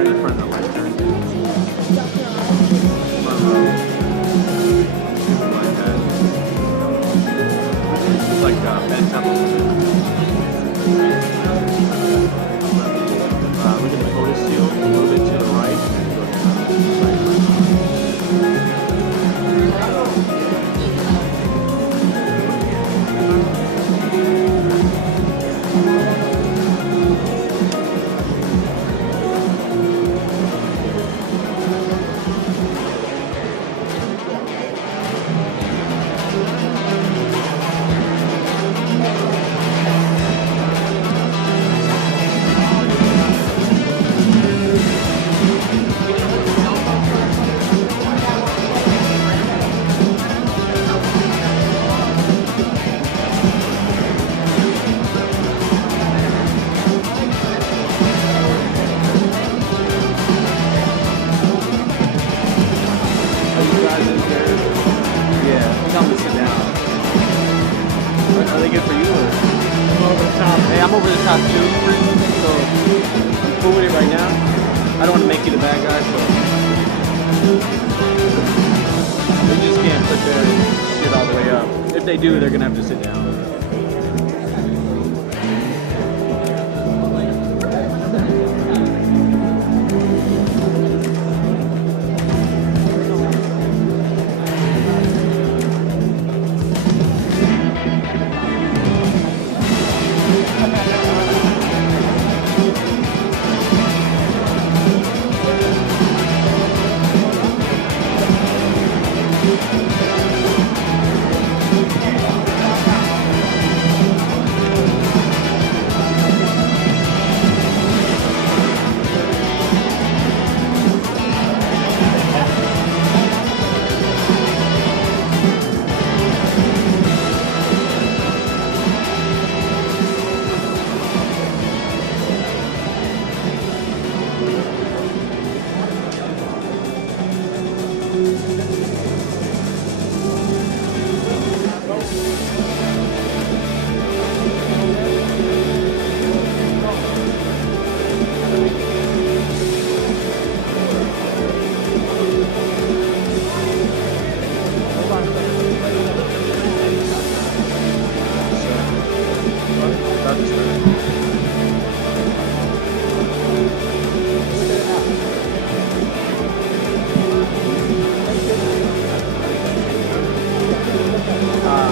right in front of the left turn. Like that. It's like bent up a little bit. Look at the photo seal a little bit to the right. I'm over the top too, so I'm cool with it right now. I don't want to make you the bad guy, so they just can't put their shit all the way up. If they do, they're gonna have to sit down.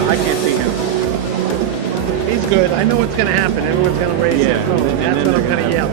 I can't see him. He's good. I know what's going to happen. Everyone's going to raise their phone. That's what I'm going to yell.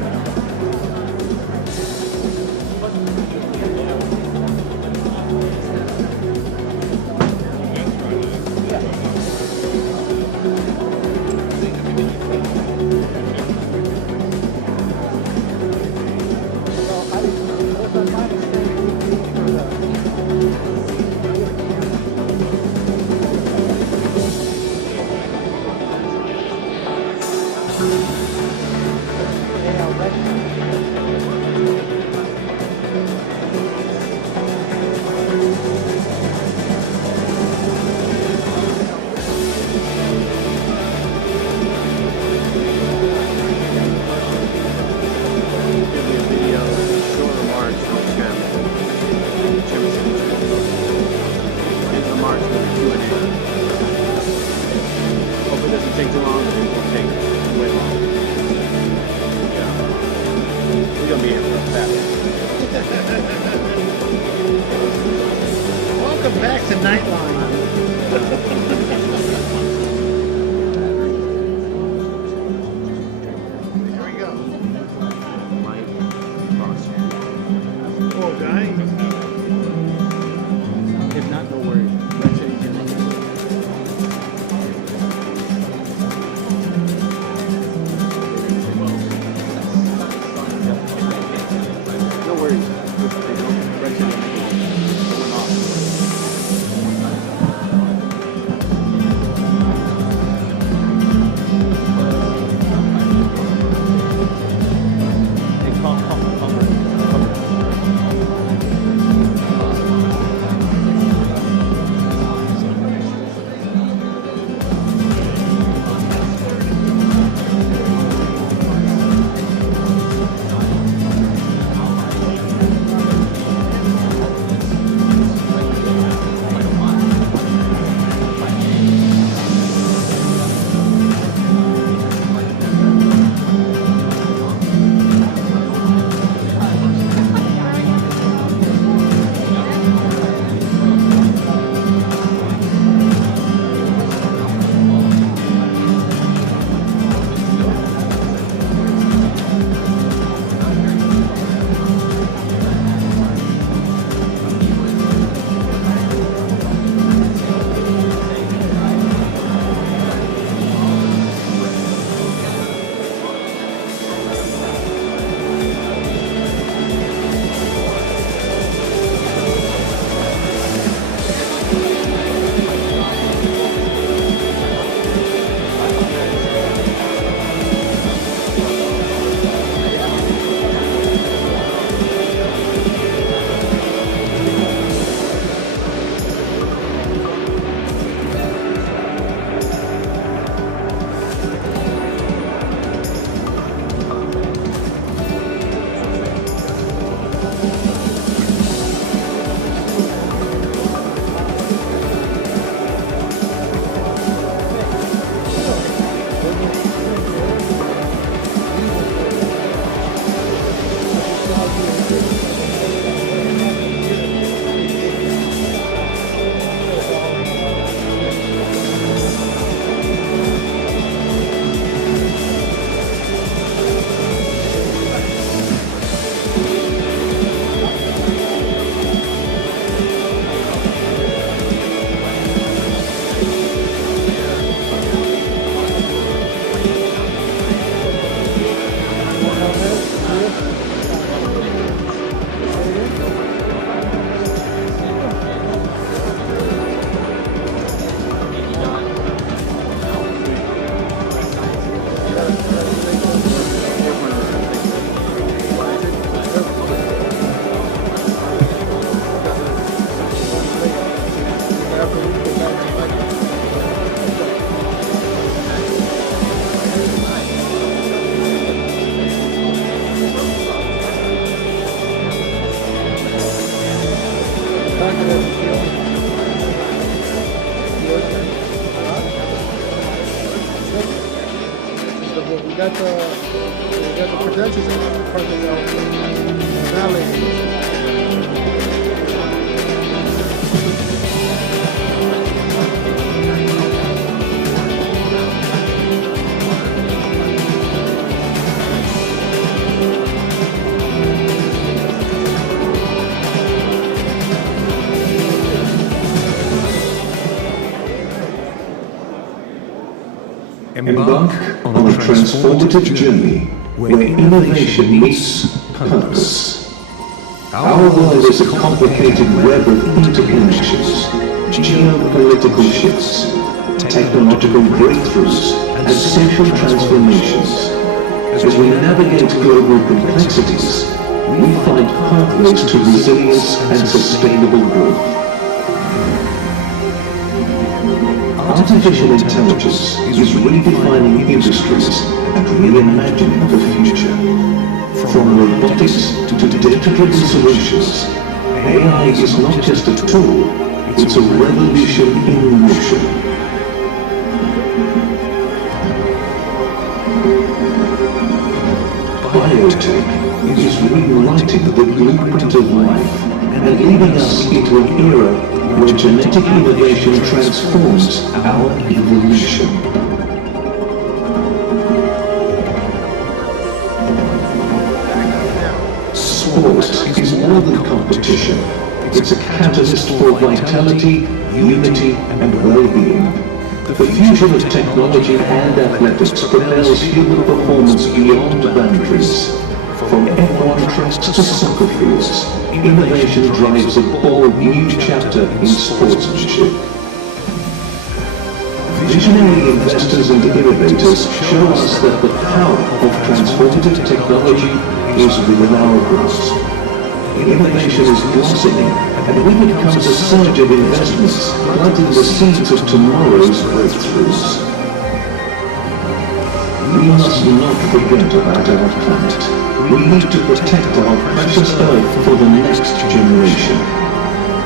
Take too long, it won't take way long. Yeah. We're gonna be here for that. Welcome back to Nightline. Here we go. Poor guy. If not, no worries. got the credentials part of the valley. Embark on a transformative journey where innovation meets purpose. Our world is a complicated web of interconnections, geopolitical shifts, technological breakthroughs, and social transformations. As we navigate global complexities, we find pathways to resilience and sustainable growth. Artificial intelligence is redefining industries and reimagining the future. From robotics to data-driven solutions, AI is not just a tool, it's a revolution in motion. Biotech is rewriting the blueprint of life and leading us into an era where genetic innovation transforms our evolution. Sport is more than competition. It's a catalyst for vitality, unity, and well-being. The fusion of technology and athletics propels human performance beyond boundaries. From F1 tracks to soccer fields, innovation drives a bold new chapter in sportsmanship. Visionary investors and innovators show us that the power of transformative technology is within our grasp. Innovation is blossoming, and when it comes a surge of investments, planting the seeds of tomorrow's breakthroughs. We must not forget about our planet. We need to protect our precious Earth for the next generation.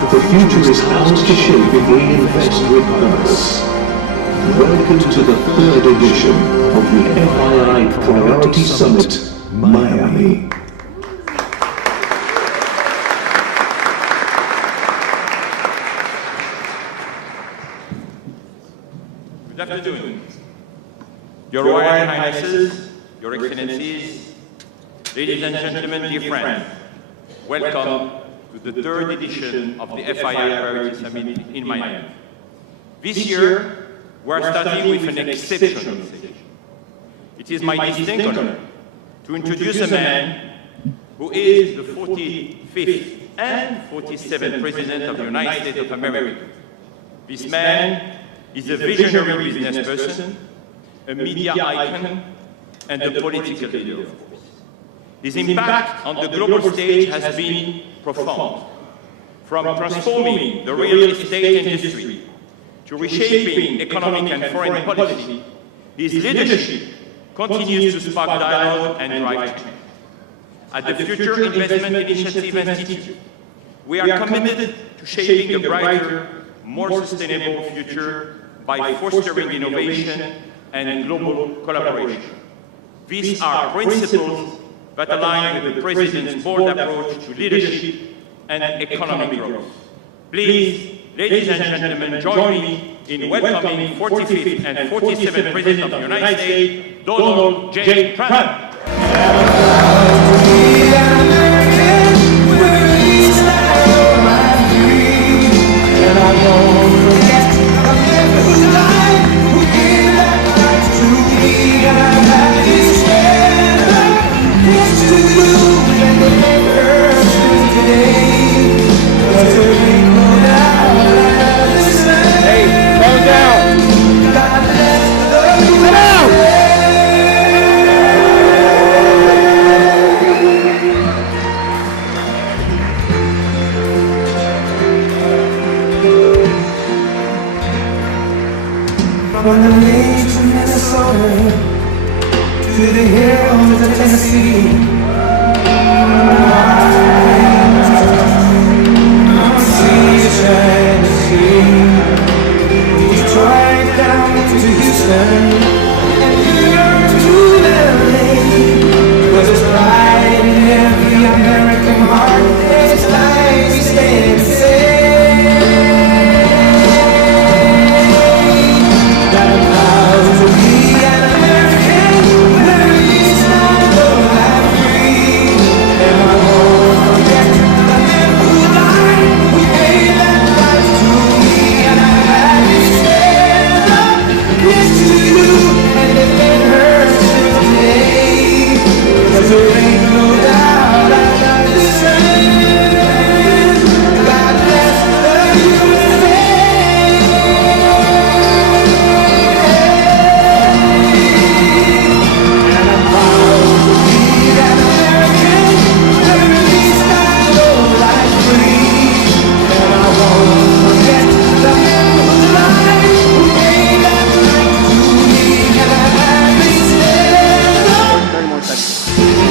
The future is ours to shape if we invest with purpose. Welcome to the third edition of the FII Priority Summit, Miami. Good afternoon. Your Royal Highnesses, Your Excellencies, ladies and gentlemen, dear friends, welcome to the third edition of the FII Priority Summit in Miami. This year, we're starting with an exceptional session. It is my distinct honor to introduce a man who is the 45th and 47th President of the United States of America. This man is a visionary business person, a media icon, and a political leader, of course. His impact on the global stage has been profound. From transforming the real estate industry to reshaping economic and foreign policy, his leadership continues to spark dialogue and drive change. At the Future Investment Initiative Institute, we are committed to shaping a brighter, more sustainable future by fostering innovation and global collaboration. These are principles that align with the President's bold approach to leadership and economic growth. Please, ladies and gentlemen, join me in welcoming 45th and 47th President of the United States, Donald J. Trump. From the lakes of Minnesota to the hills of Tennessee, I'm sea trying to see. Detroit down to Houston and New York to heart, it's like we stand safe. Got a vow to be an American, very least I know I'm free. And I won't forget the men who died, who gave their lives to me. And I'm glad we stand up next to you, and it made her still today. 'Cause there ain't no doubt I love this land. God bless the USA. And I'm proud to be that American, where at least I know life's free. And I won't forget the men who died, who gave their life to me. And I'm happy to stand up 30 more seconds.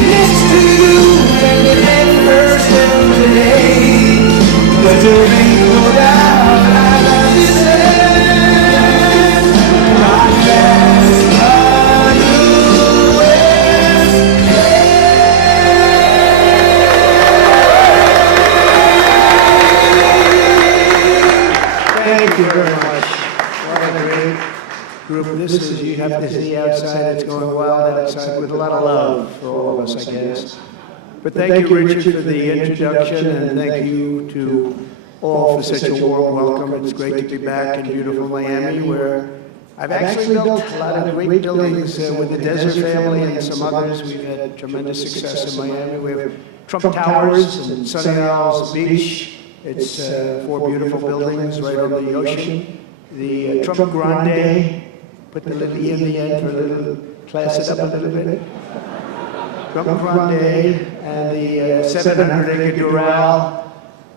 next to you, and it made her still today. But there ain't no doubt I love this land. God bless the Thank you very much. What a great group. This is, you have to see outside, it's going wild outside with a lot of love for all of us, I guess. But thank you, Richard, for the introduction, and thank you to all for such a warm welcome. It's great to be back in beautiful Miami, where I've actually built a lot of great buildings with the Desert family and some others. We've had tremendous success in Miami. We have Trump Towers and Sunny Isles Beach. It's 4 beautiful buildings right on the ocean. The Trump Grande, put the little E in the end for a little, class it up a little bit. Trump Grande and the 700-acre Doral.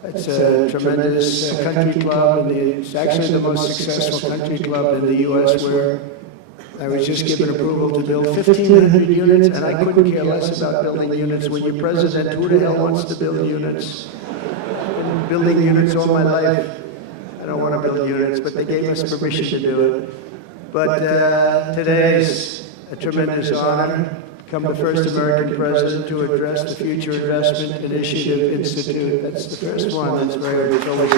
It's a tremendous country club, and it's actually the most successful country club in the U.S., where I was just given approval to build 1,500 units, and I couldn't care less about building units. When you're president, who the hell wants to build units? I've been building units all my life. I don't want to build units, but they gave us permission to do it. But today is a tremendous honor. Become the first American president to address the Future Investment Initiative Institute. That's the first one. That's very always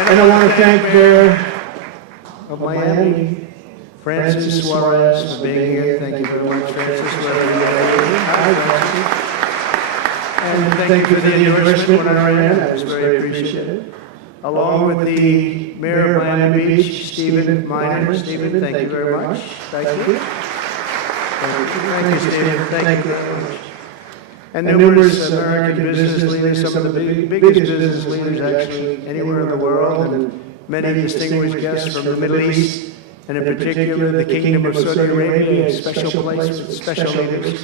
And I want to thank Mayor of Miami, Francis Suarez, for being here. Thank you very much, Francis, wherever you are. Hi, Francis. And thank you for the endorsement when I ran. That was very appreciated. Along with the Mayor of Miami Beach, Stephen Miner. Stephen, thank you very much. Thank you. Thank you, Stephen. Thank you very much. And numerous American business leaders, some of the biggest business leaders actually anywhere in the world, and many distinguished guests from the Middle East, and in particular the Kingdom of Saudi Arabia, a special place with special leaders.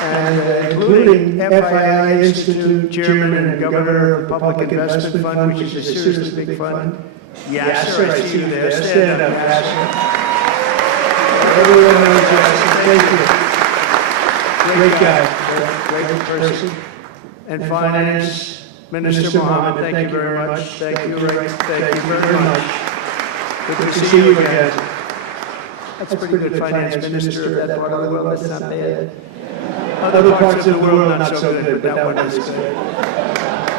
And including FII Institute Chairman and Governor of the Public Investment Fund, which is a seriously big fund. Yasser, I see you there. Stand up, Yasser. Everyone knows Yasser. Thank you. Great guy. Great person. And Finance Minister Mohammed, thank you very much. Thank you, Rick. Thank you very much. Good to see you again. That's a pretty good Finance Minister of that part of the world. That's not bad. Other parts of the world, not so good, but that one is good.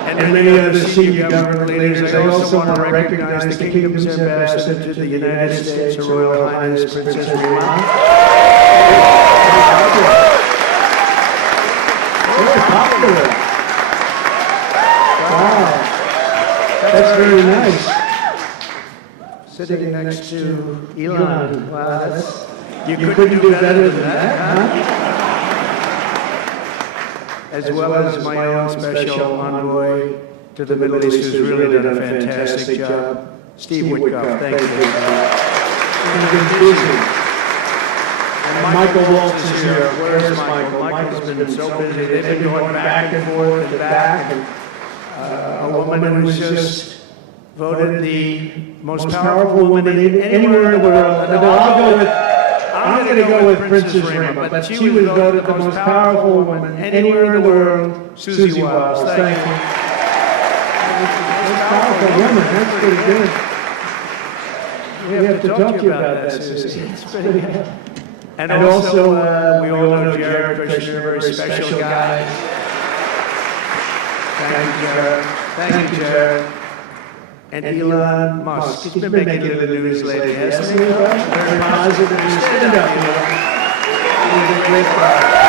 And many other senior government leaders. I also want to recognize the Kingdom's ambassador to the United States, Her Royal Highness Princess Rima. Very popular. Wow, that's very nice. Sitting next to Elon. Wow, that's, you couldn't do better than that, huh? As well as my own special envoy to the Middle East, who's really done a fantastic job, Steve Witkoff. Thank you. He's been busy. And Michael Waltz is here. Where's Michael? Michael's been so busy. They've been going back and forth and back. And, a woman who was just voted the most powerful woman anywhere in the world. And I'm going to go with Princess Rima, but she was voted the most powerful woman anywhere in the world, Susie Wiles. Thank you. Most powerful woman, that's pretty good. We have to talk to you about that, Susie. It's pretty good. And also, we all know Jared Kushner, a very special guy. Thank you, Jared. Thank you, Jared. And Elon Musk. He's been making it in the news lately, hasn't he? Very positive. Stand up, Elon. He's a great guy.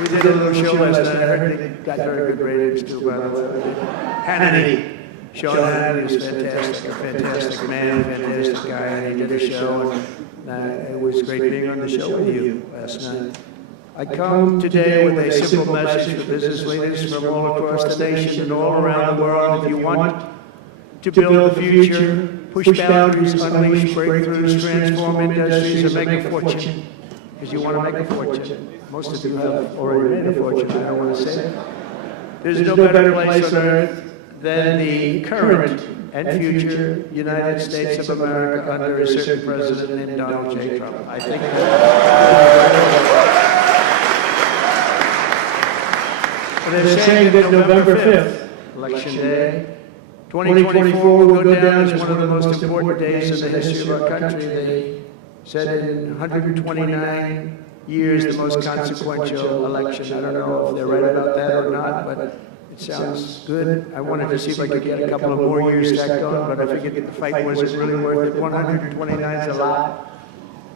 We did a little show last night. I heard they got very good ratings too, by the way. Hannity. Sean Hannity was fantastic, a fantastic man, fantastic guy, and he did a show, and it was great being on the show with you last night. I come today with a simple message for business leaders from all across the nation and all around the world. If you want to build the future, push boundaries, unleash breakthroughs, transform industries, and make a fortune, because you want to make a fortune. Most of you have already made a fortune, I don't want to say it. There's no better place on earth than the current and future United States of America under a certain president named Donald J. Trump. I think they're saying that November 5th, Election Day, 2024 will go down as one of the most important days in the history of our country. They said in 129 years, the most consequential election. I don't know if they're right about that or not, but it sounds good. I wanted to see if I could get a couple of more years stacked on, but I figured the fight wasn't really worth it. 129 is a lot.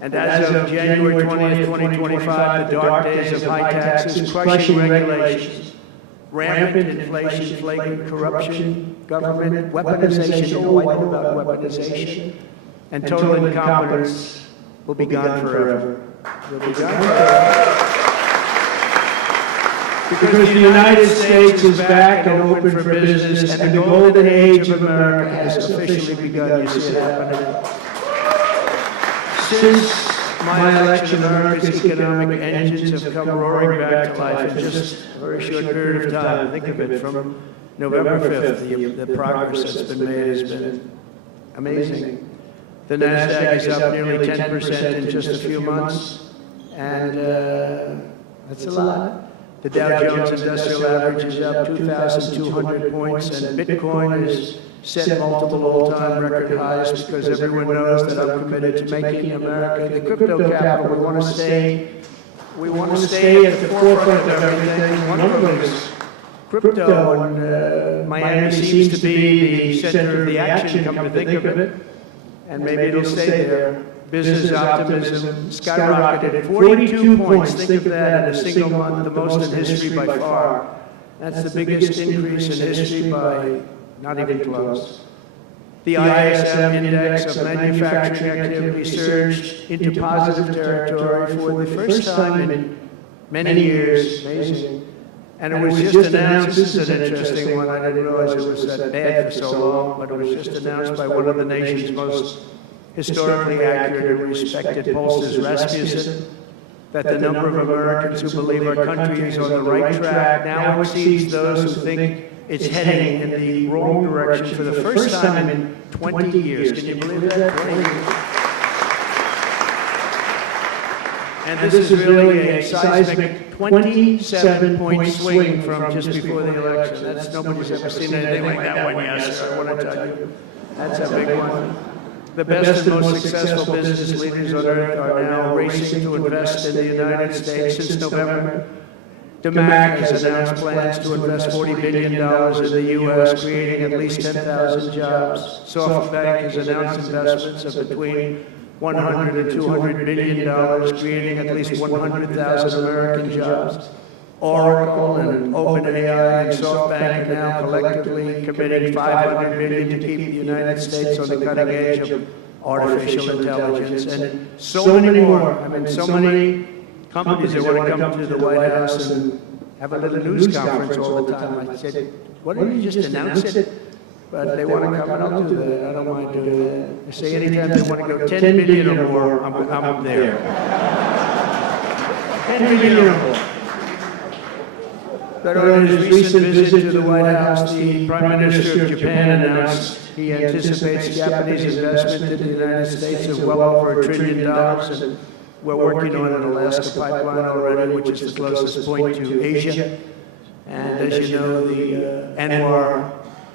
And as of January 20th, 2025, the dark days of high taxes, crushing regulations, rampant inflation, flagrant corruption, government weaponization, oh, I know about weaponization, and total incompetence will be gone forever. Will be gone forever. Because the United States is back and open for business, and the golden age of America has officially begun. You see it happening. Since my election, America's economic engines have come roaring back to life in just a very short period of time. Think of it, from November 5th, the progress that's been made has been amazing. The NASDAQ is up nearly 10% in just a few months, and that's a lot. The Dow Jones Industrial Average is up 2,200 points, and Bitcoin has set multiple all-time record highs because everyone knows that I'm committed to making America the crypto capital. We want to stay at the forefront of everything. One of them is crypto, and Miami seems to be the center of the action, come to think of it, and maybe it'll stay there. Business optimism skyrocketed 42 points. Think of that in a single month, the most in history by far. That's the biggest increase in history by not even close. The ISM index of manufacturing activity surged into positive territory for the first time in many years. Amazing. And it was just announced, this is an interesting one, I didn't realize it was that bad for so long, but it was just announced by one of the nation's most historically accurate and respected pollsters, Rasmussen, that the number of Americans who believe our country is on the right track now exceeds those who think it's heading in the wrong direction for the first time in 20 years. Can you believe that? 20 years. And this is really a seismic 27-point swing from just before the election. That's, nobody's ever seen anything like that one, yes, sir. I want to tell you. That's a big one. The best and most successful business leaders on earth are now racing to invest in the United States. Since November, DeMac has announced plans to invest $40 billion in the U.S., creating at least 10,000 jobs. SoftBank has announced investments of between $100 and $200 billion, creating at least 100,000 American jobs. Oracle and OpenAI and SoftBank are now collectively committing $500 billion to keep the United States on the cutting edge of artificial intelligence, and so many more. I mean, so many companies that want to come to the White House and have a little news conference all the time. I said, why don't you just announce it? But they want to come, and I'll do that. I don't mind doing that. They say anytime they want to go 10 million or more, I'm there. 10 million or more. But on his recent visit to the White House, the Prime Minister of Japan announced he anticipates Japanese investment in the United States of well over $1 trillion, and we're working on an Alaska pipeline already, which is the closest point to Asia. And as you know, the Anwar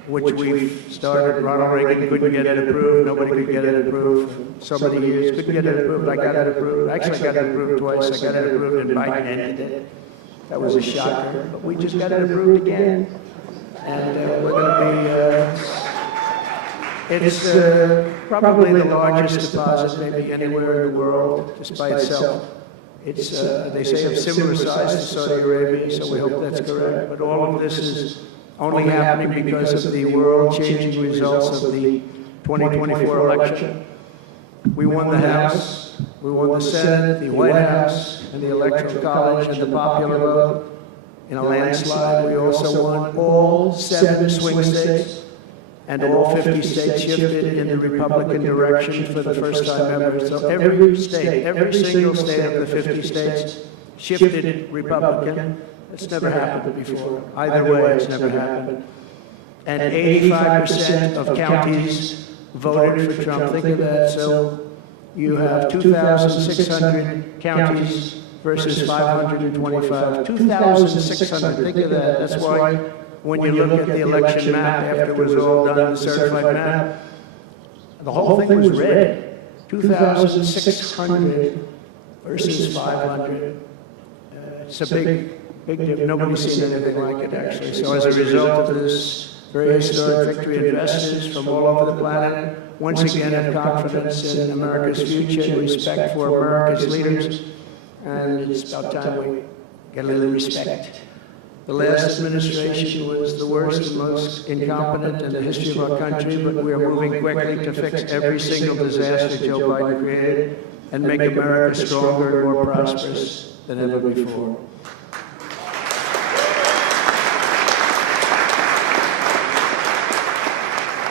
which we've started. Ronald Reagan couldn't get it approved. Nobody could get it approved for so many years. Couldn't get it approved. I got it approved. Actually, I got it approved twice. I got it approved and Biden ended it. That was a shocker. But we just got it approved again. And we're going to be, it's probably the largest deposit maybe anywhere in the world, just by itself. It's, they say, of similar size to Saudi Arabia, so we hope that's correct. But all of this is only happening because of the world-changing results of the 2024 election. We won the House, we won the Senate, the White House, and the Electoral College, and the popular vote. In a landslide, we also won all 7 swing states, and all 50 states shifted in the Republican direction for the first time ever. So every state, every single state of the 50 states shifted Republican. It's never happened before. Either way, it's never happened. And 85% of counties voted for Trump. Think of that. So you have 2,600 counties versus 525. 2,600. Think of that. That's why when you look at the election map after it was all done, the certified map, the whole thing was red. 2,600 versus 500. It's a big difference. Nobody's seen anything like it, actually. So as a result of this very historic victory, investors from all over the planet once again have confidence in America's future and respect for America's leaders. And it's about time we get a little respect. The last administration was the worst and most incompetent in the history of our country, but we are moving quickly to fix every single disaster Joe Biden created and make America stronger and more prosperous than ever before.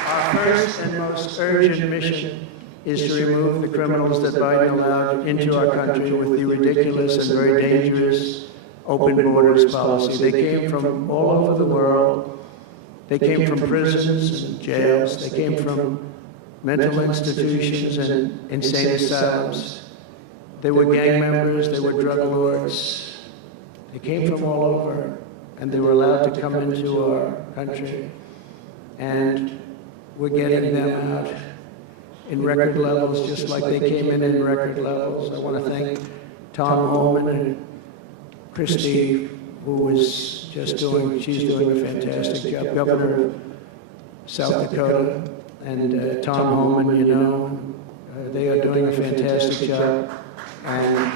Our first and most urgent mission is to remove the criminals that Biden allowed into our country with the ridiculous and very dangerous open borders policy. They came from all over the world. They came from prisons and jails. They came from mental institutions and insane asylums. They were gang members. They were drug lords. They came from all over, and they were allowed to come into our country. And we're getting them out in record levels, just like they came in record levels. I want to thank Tom Homan and Christie, who was just she's doing a fantastic job, Governor of South Dakota, and Tom Homan, you know, they are doing a fantastic job, and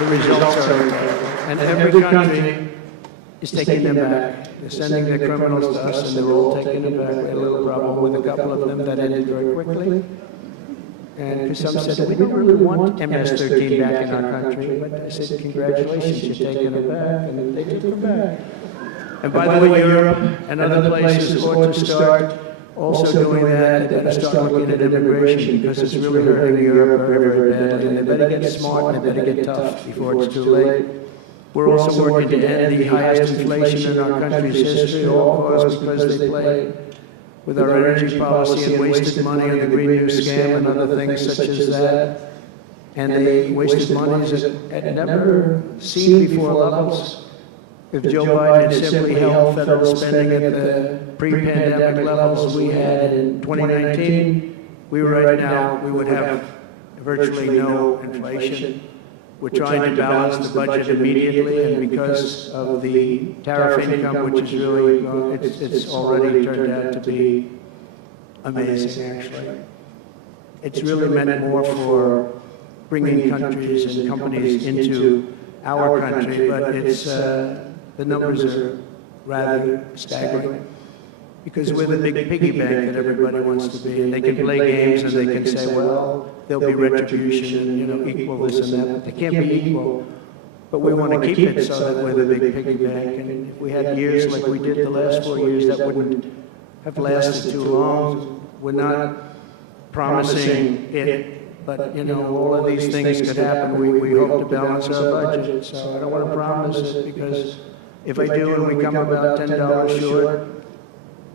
the results are incredible. And every country is taking them back. They're sending their criminals to us, and they're all taking them back. We had a little problem with a couple of them that ended very quickly. And some said, we don't really want MS-13 back in our country. But I said, congratulations, you're taking them back. And they took them back. And by the way, Europe and other places ought to start also doing that. They better start looking at immigration, because it's really hurting Europe very, very badly. And they better get smart and they better get tough before it's too late. We're also working to end the highest inflation in our country's history, all caused because they played with our energy policy and wasted money on the Green New Scam and other things such as that. And they wasted monies at never seen before levels. If Joe Biden had simply held federal spending at the pre-pandemic levels we had in 2019, we would have virtually no inflation. We're trying to balance the budget immediately, and because of the tariff income, which is really, it's already turned out to be amazing, actually. It's really meant more for bringing countries and companies into our country, but it's, the numbers are rather staggering, because we're the big piggy bank that everybody wants to be, and they can play games and they can say, well, there'll be retribution and, you know, equal this and that. They can't be equal, but we want to keep it so that we're the big piggy bank. And if we had years like we did the last 4 years, that wouldn't have lasted too long. We're not promising it, but, you know, all of these things could happen. We hope to balance our budget, so I don't want to promise it, because if I do and we come about $10 short,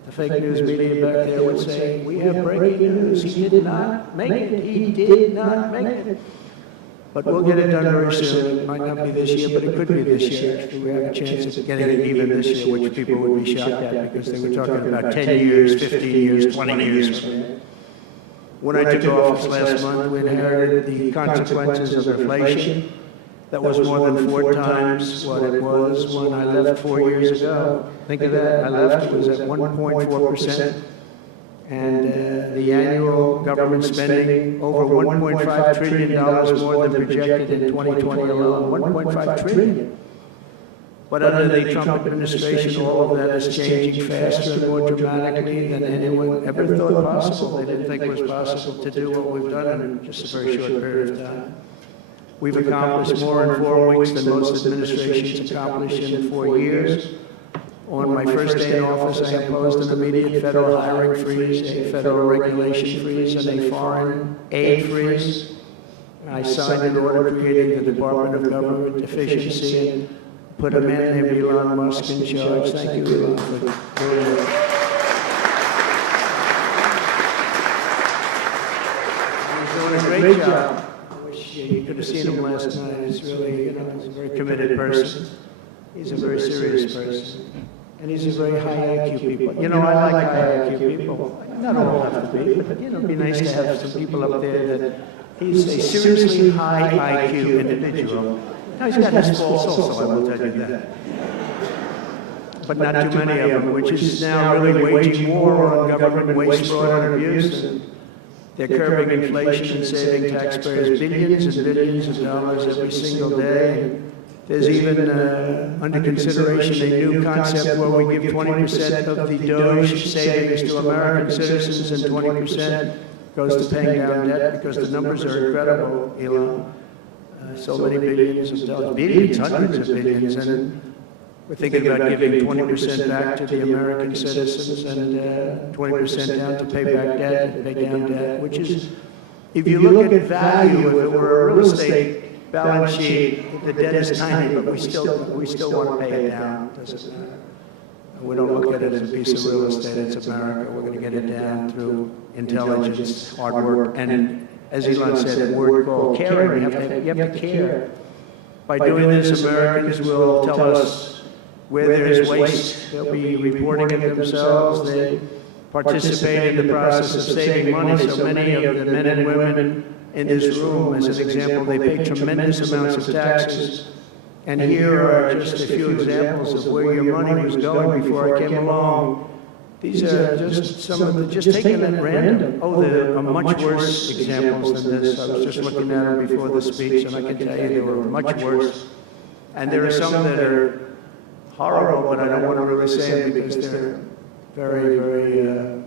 the fake news media back there would say, we have breaking news. He did not make it. He did not make it. But we'll get it done very soon. It might not be this year, but it could be this year. Actually, we have a chance of getting it even this year, which people would be shocked at because they were talking about 10 years, 15 years, 20 years from now. When I took office last month, we inherited the consequences of inflation. That was more than 4 times what it was when I left 4 years ago. Think of that. I left, it was at 1.4%. And the annual government spending over $1.5 trillion more than projected in 2020 alone. 1.5 trillion. But under the Trump administration, all of that is changing faster and more dramatically than anyone ever thought possible. They didn't think it was possible to do what we've done in just a very short period of time. We've accomplished more in 4 weeks than most administrations accomplished in 4 years. On my first day in office, I imposed an immediate federal hiring freeze, a federal regulation freeze, and a foreign aid freeze. I signed an order creating the Department of Government Efficiency and put a man named Elon Musk in charge. Thank you, Elon, for doing it. He's doing a great job. I wish you could have seen him last night. He's really, he's a very committed person. He's a very serious person. And he's a very high IQ people. I like high IQ people. Not all have to be, but it'd be nice to have some people up there that he's a seriously high IQ individual. Now he's got his faults also, I will tell you that. But not too many of them, which is now really waging war on government waste, fraud, and abuse. And they're curbing inflation and saving taxpayers billions and billions of dollars every single day. There's even under consideration a new concept where we give 20% of the DOGE savings to American citizens and 20% goes to paying down debt because the numbers are incredible, Elon. So many billions of dollars, billions, hundreds of billions, and we're thinking about giving 20% back to the American citizens and 20% down to pay back debt and pay down debt, which is, if you look at value, if it were a real estate balance sheet, the debt is tiny, but we still want to pay it down. Doesn't matter. We don't look at it as a piece of real estate. It's America. We're going to get it down through intelligence, hard work, and as Elon said, a word called caring. You have to care. By doing this, Americans will tell us where there is waste. They'll be reporting it themselves. They participate in the process of saving money. So many of the men and women in this room, as an example, they pay tremendous amounts of taxes. And here are just a few examples of where your money was going before I came along. These are just some of the, just taken at random. Oh, there are much worse examples than this. I was just looking at them before the speech, and I can tell you they were much worse. And there are some that are horrible, but I don't want to really say them because they're very, very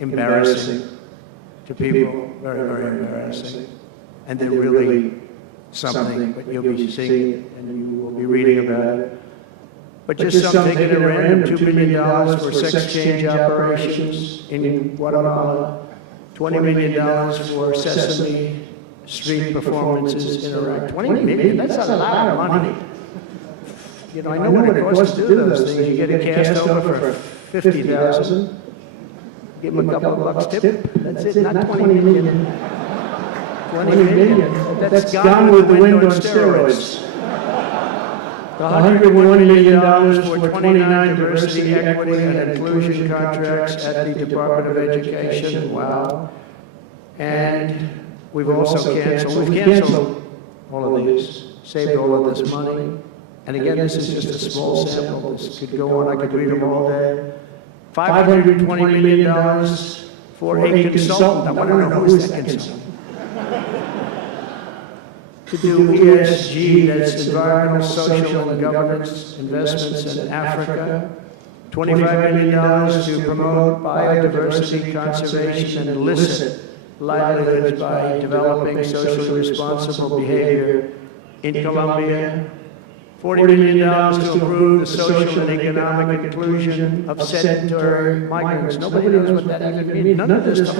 embarrassing to people. Very, very embarrassing. And they're really something, but you'll be seeing it and you will be reading about it. But just some taken at random, $2 million for sex change operations in Guatemala, $20 million for Sesame Street performances in Iraq. 20 million, that's a lot of money. I know what it costs to do those things. You get a cast over for $50,000, give them a couple of bucks tip, that's it, not 20 million. 20 million, that's Gone with the Wind on steroids. $101 million for 29 diversity, equity, and inclusion contracts at the Department of Education. Wow. And we've also canceled all of these, saved all of this money. And again, this is just a small sample. This could go on, I could read them all day. $520 million for a consultant. I want to know who's that consultant. To do ESG, that's environmental, social, and governance investments in Africa. $25 million to promote biodiversity, conservation, and illicit livelihoods by developing socially responsible behavior in Colombia. $40 million to improve the social and economic inclusion of sedentary migrants. Nobody knows what that even means. None of this stuff.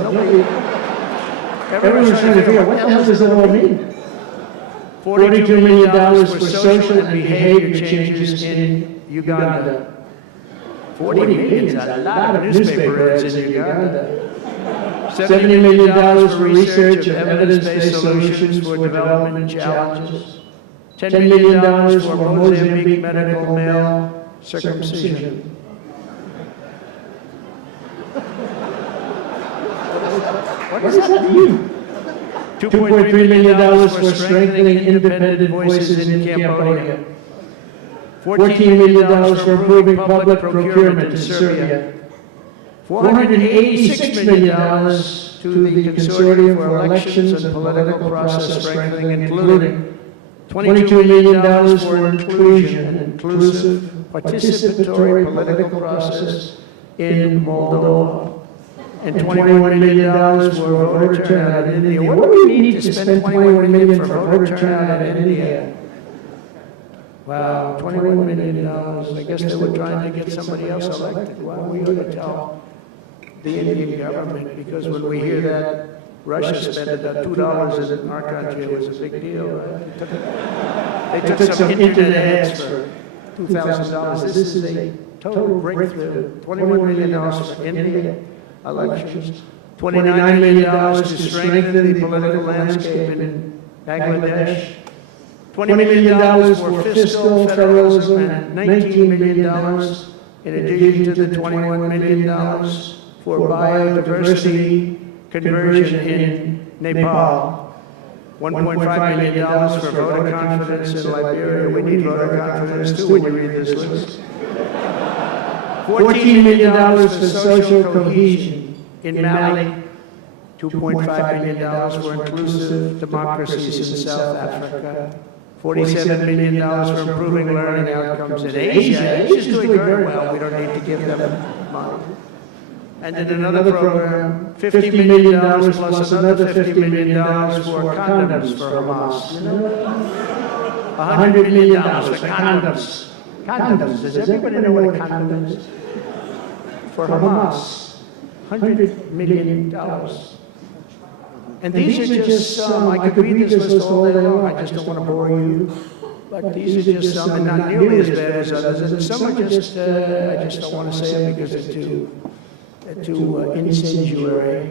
Everyone's trying to figure out what the hell does that all mean? $42 million for social and behavior changes in Uganda. 40 million is a lot of newspaper ads in Uganda. $70 million for research of evidence-based solutions for development challenges. $10 million for Mozambique medical male circumcision. What does that mean? $2.3 million for strengthening independent voices in Cambodia. $14 million for improving public procurement in Serbia. $486 million to the Consortium for Elections and Political Process Strengthening, including $22 million for inclusion, inclusive, participatory political process in Moldova. And $21 million for voter turnout in India. What do we need to spend $21 million for voter turnout in India? Wow, $21 million. I guess they were trying to get somebody else elected. Well, we ought to tell the Indian government, because when we hear that Russia spent about $2 in our country, it was a big deal, right? They took some internet ads for $2,000. This is a total breakthrough. $21 million for India elections. $29 million to strengthen the political landscape in Bangladesh. $20 million for fiscal federalism and $19 million in addition to the $21 million for biodiversity conversion in Nepal. $1.5 million for voter confidence in Liberia. We need voter confidence too when you read this list. $14 million for social cohesion in Mali. $2.5 million for inclusive democracies in South Africa. $47 million for improving learning outcomes in Asia. Asia's doing very well. We don't need to give them money. And in another program, $50 million plus another $50 million for condoms for Hamas. $100 million for condoms. Condoms. Does everybody know what a condom is? For Hamas. $100 million. And these are just some, I could read this list all day long, I just don't want to bore you. But these are just some, and not nearly as bad as others. And some are just, I just don't want to say them because they're too incendiary.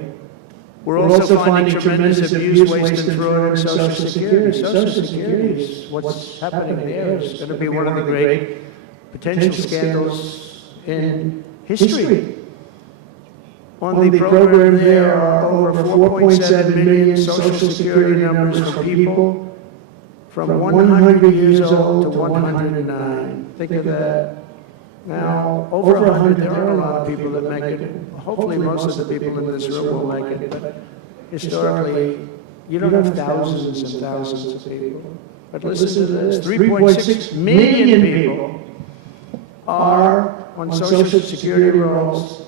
We're also finding tremendous abuse, waste, and fraud in Social Security. Social Security is what's happening there is going to be one of the great potential scandals in history. On the program there are over 4.7 million Social Security numbers for people from 100 years old to 109. Think of that. Now, over 100, there are a lot of people that make it. Hopefully most of the people in this room will make it, but historically, you don't have thousands and thousands of people. But listen to this, 3.6 million people are on Social Security rolls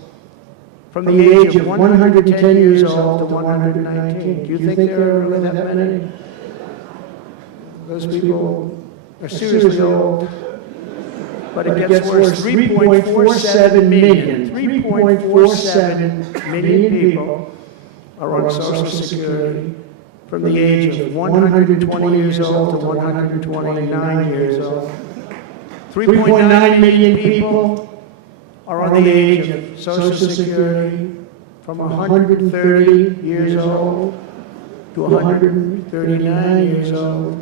from the age of 110 years old to 119. Do you think there are really that many? Those people are seriously old. But it gets worse. 3.47 million. 3.47 million people are on Social Security from the age of 120 years old to 129 years old. 3.9 million people are on the age of Social Security from 130 years old to 139 years old.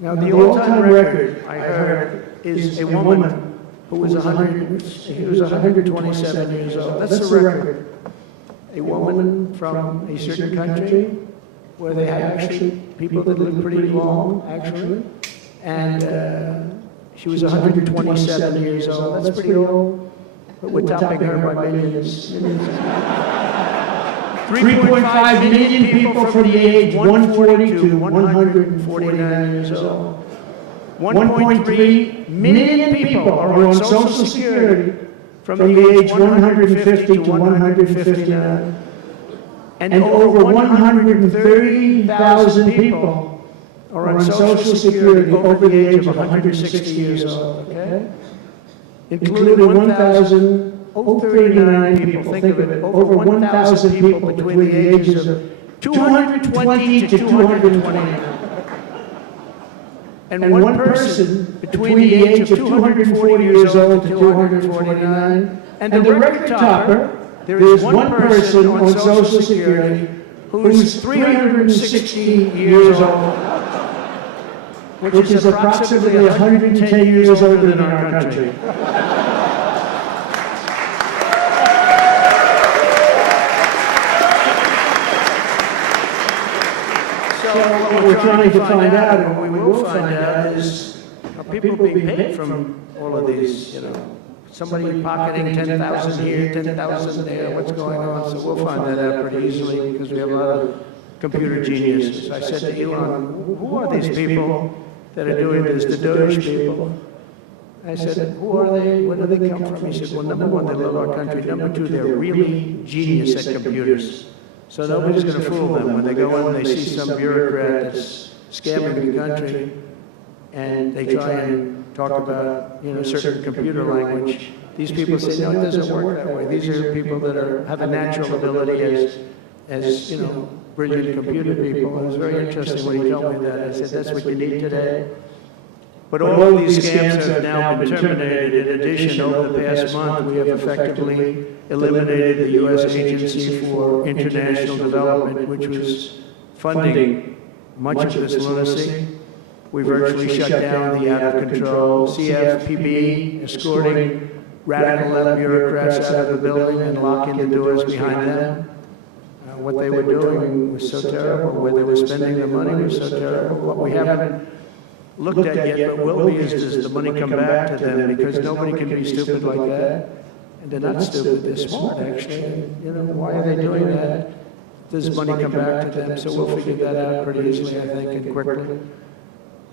Now, the all-time record, I heard, is a woman who was 127 years old. That's the record. A woman from a certain country where they have actually people that live pretty long, actually. And she was 127 years old. That's pretty old. But we're topping her by millions. 3.5 million people from the age 140 to 149 years old. 1.3 million people are on Social Security from the age 150 to 159. And over 130,000 people are on Social Security over the age of 160 years old, okay? Including 1,039 people, think of it, over 1,000 people between the ages of 220 to 229. And one person between the age of 240 years old to 249, and the record topper There is one person on Social Security who's 360 years old, which is approximately 110 years older than our country. What we're trying to find out, and what we will find out, is are people being paid from all of these, you know, somebody pocketing 10,000 here, 10,000 there, what's going on? So we'll find that out pretty easily because we have a lot of computer geniuses. I said to Elon, who are these people that are doing this, the Doge people? I said, who are they? Where do they come from? He said, well, number one, they love our country. Number two, they're really genius at computers. So nobody's going to fool them when they go in, they see some bureaucrat that's scamming the country, and they try and talk about, you know, certain computer language. These people say, no, it doesn't work that way. These are people that have a natural ability as you know, brilliant computer people. It was very interesting when he told me that. I said, that's what you need today. But all of these scams have now been terminated. In addition, over the past month, we have effectively eliminated the U.S. Agency for International Development, which was funding much of this lunacy. We virtually shut down the out-of-control CFPB, escorting radical left bureaucrats out of the building and locking the doors behind them. What they were doing was so terrible. Where they were spending the money was so terrible. What we haven't looked at yet, but will be, is does the money come back to them? Because nobody can be stupid like that. And they're not stupid, they're smart, actually. You know, why are they doing that? Does money come back to them? So we'll figure that out pretty easily, I think, and quickly.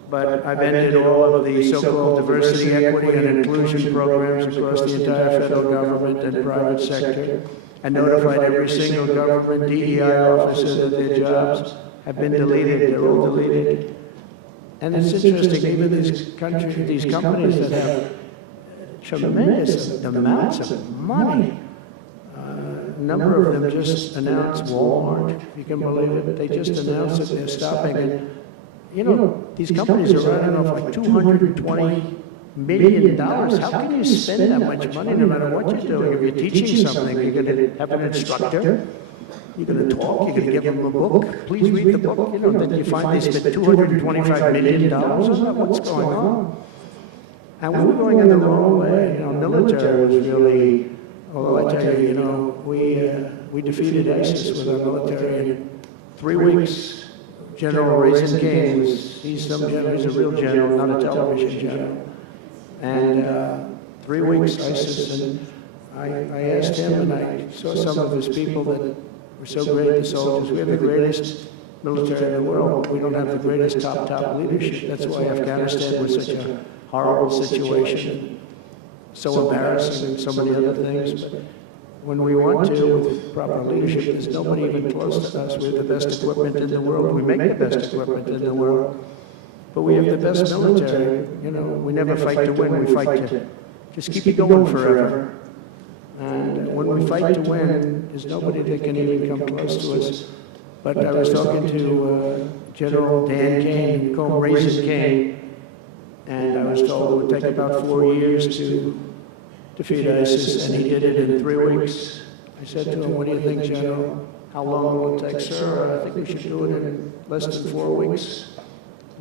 But I've ended all of the so-called diversity, equity, and inclusion programs across the entire federal government and private sector. I notified every single government DEI officer that their jobs have been deleted, they're all deleted. And it's interesting, even these companies that have tremendous amounts of money, a number of them just announced, Walmart, if you can believe it, they just announced that they're stopping. And, you know, these companies are running off like $220 million. How can you spend that much money no matter what you're doing? If you're teaching something, you're going to have an instructor, you're going to talk, you're going to give them a book. Please read the book. You know, then you find they spent $225 million on that. What's going on? And we were going in the wrong way. You know, military was really, although I tell you, you know, we defeated ISIS with our military in 3 weeks. General Raisin King he's a real general, not a television general. And 3 weeks ISIS, and I asked him, and I saw some of his people that were so great, the soldiers. We have the greatest military in the world, but we don't have the greatest top leadership. That's why Afghanistan was such a horrible situation, so embarrassing, and so many other things. But when we want to, with proper leadership, there's nobody even close to us. We have the best equipment in the world. We make the best equipment in the world. But we have the best military. You know, we never fight to win. We fight to just keep it going forever. And when we fight to win, there's nobody that can even come close to us. But I was talking to General Dan Kane, we call him Raisin Kane, and I was told it would take about 4 years to defeat ISIS, and he did it in 3 weeks. I said to him, what do you think, General? How long will it take? Sir, I think we should do it in less than 4 weeks.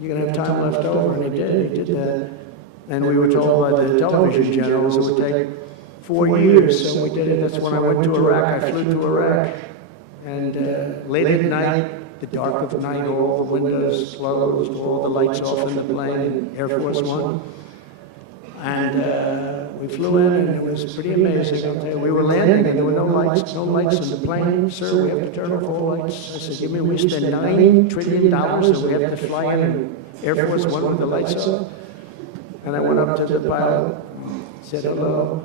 You're going to have time left over, and he did that. And we were told by the television generals it would take 4 years, so we did it. That's when I went to Iraq. I flew to Iraq, and late at night, the dark of the night, all the windows closed, all the lights off in the plane, Air Force One. And we flew in, and it was pretty amazing. I'll tell you, we were landing, and there were no lights in the plane. Sir, we have to turn off all lights. I said, you mean we spend $9 trillion, and we have to fly in Air Force One with the lights off? And I went up to the pilot, said hello.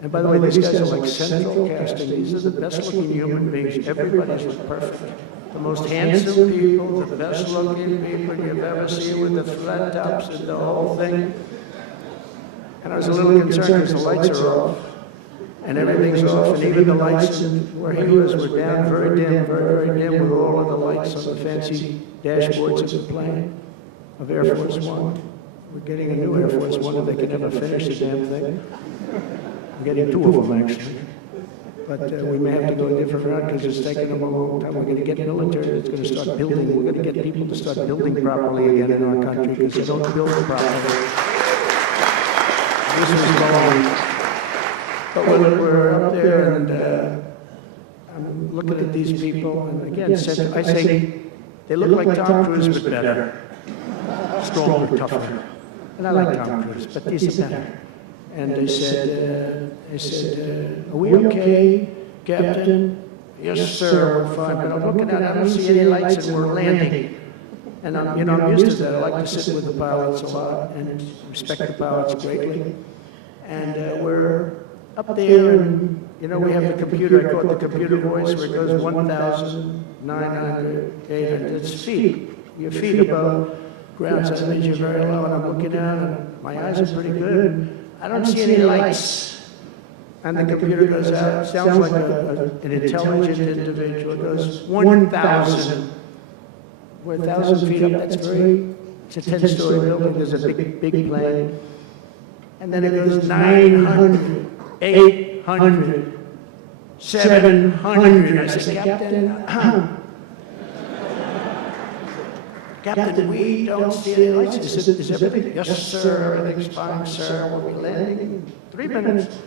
And by the way, these guys are like central casting. These are the best looking human beings. Everybody's perfect. The most handsome people, the best looking people you've ever seen with the flat tops and the whole thing. And I was a little concerned because the lights are off, and everything's off, and even the lights where he was were down, very dim, very dim, with all of the lights on the fancy dashboards of the plane of Air Force One. We're getting a new Air Force One, and they can never finish the damn thing. We're getting 2 of them, actually. but we may have to go a different route because it's taken them a long time. We're going to get military that's going to start building. We're going to get people to start building properly again in our country because they don't build properly. This is going. But we're up there and I'm looking at these people and again, I say they look like Tom Cruise but better. Stronger, tougher. And I like Tom Cruise, but these are better. And they said, are we okay, Captain? Yes, sir, we're fine. But I'm looking out, I don't see any lights and we're landing. And I'm used to that. I like to sit with the pilots a lot and respect the pilots greatly. And we're up there and, we have the computer, I call it the computer voice, where it goes 1,900, 800, it's feet. Your feet above ground, so that means you're very low. And I'm looking down and my eyes are pretty good. I don't see any lights. And the computer goes out, sounds like an intelligent individual. It goes 1,000. We're 1,000 feet up, it's a 10-story building, there's a big plane. And then it goes 900, 800, 700. I said, Captain, we don't see any lights. Is everything? Yes, sir, everything's fine, sir. We'll be landing in 3 minutes.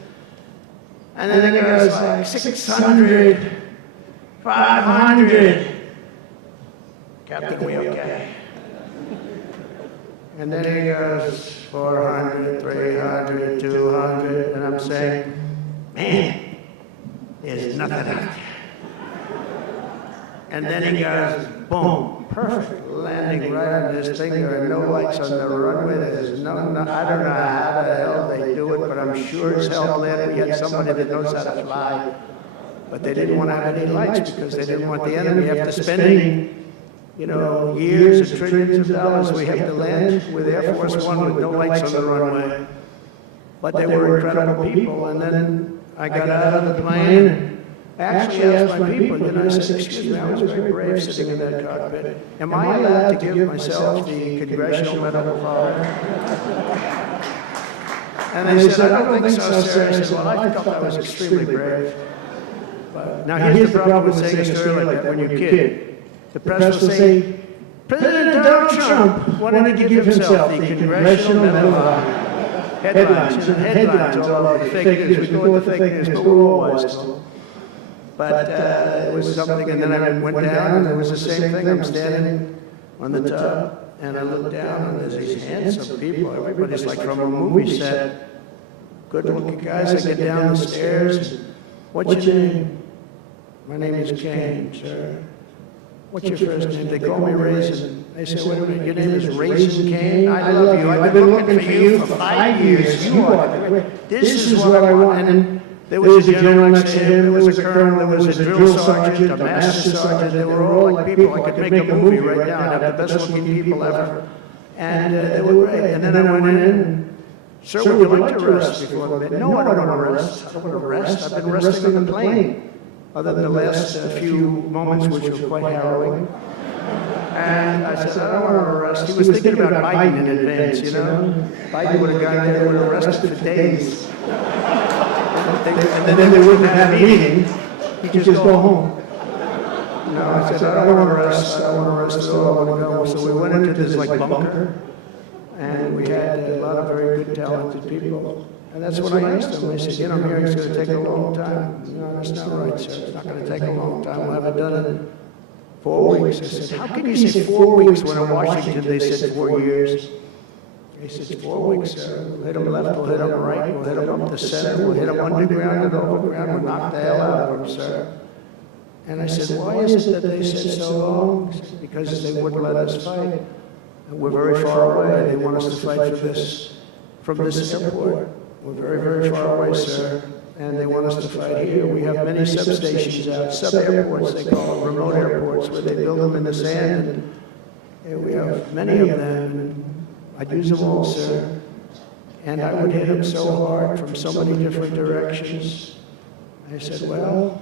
And then it goes like 600, 500. Captain, we okay? And then it goes 400, 300, 200. And I'm saying, man, there's nothing out there. And then he goes, boom. Perfect landing right on this thing. There are no lights on the runway. There's no, I don't know how the hell they do it, but I'm sure as hell that we had somebody that knows how to fly. But they didn't want to have any lights because they didn't want the enemy after spending, years and trillions of dollars. We have to land with Air Force One with no lights on the runway. But they were incredible people. And then I got out of the plane. I actually asked my people, and I said, excuse me, I was very brave sitting in that cockpit. Am I allowed to give myself the Congressional Medal of Honor? And they said, I don't think so, sir. I said, well, I thought that was extremely brave. But now here's the problem with saying a story like that when you're a kid. The press will say, President Donald Trump wanted to give himself the Congressional Medal of Honor. Headlines all over, fake news. We call it fake news, but we're all wise. But it was something, and then I went down, and it was the same thing. I'm standing on the tub, and I look down, and there's these handsome people. Everybody's like from a movie set. Good-looking guys. I get down the stairs. What's your name? My name is Kane, sir. What's your first name? They call me Raisin. They say, wait a minute, your name is Raisin Kane? I love you. I've been looking for you for 5 years. You are. This is what I want. And there was a general next to him, there was a colonel, there was a drill sergeant, a master sergeant. They were all like people I could make a movie right now. I'd have the best looking people ever. And they were great. And then I went in and, sir, would you like to rest before the meeting? No, I don't want to rest. I don't want to rest. I've been resting on the plane. Other than the last few moments, which were quite harrowing. And I said, I don't want to rest. He was thinking about Biden in advance, Biden would have gone there, would have rested for days. And then they wouldn't have a meeting. He'd just go home. No, I said, I don't want to rest. I don't want to rest at all. I want to go. So we went into this bunker, and we had a lot of very good, talented people. And that's what I asked them. They said, I'm hearing it's going to take a long time. No, that's not right, sir. It's not going to take a long time. We'll have it done in 4 weeks. I said, how can you say 4 weeks when in Washington they said 4 years? He said, 4 weeks, sir. We'll hit them left, we'll hit them right, we'll hit them up the center, we'll hit them underground and overground, we'll knock the hell out of them, sir. And I said, why is it that they said so long? He said, because they wouldn't let us fight. And we're very far away. They want us to fight from this airport. We're very, very far away, sir. And they want us to fight here. We have many substations out, sub-airports, they call them, remote airports, where they build them in the sand. And we have many of them. I'd use them all, sir. And I would hit them so hard from so many different directions. I said, well,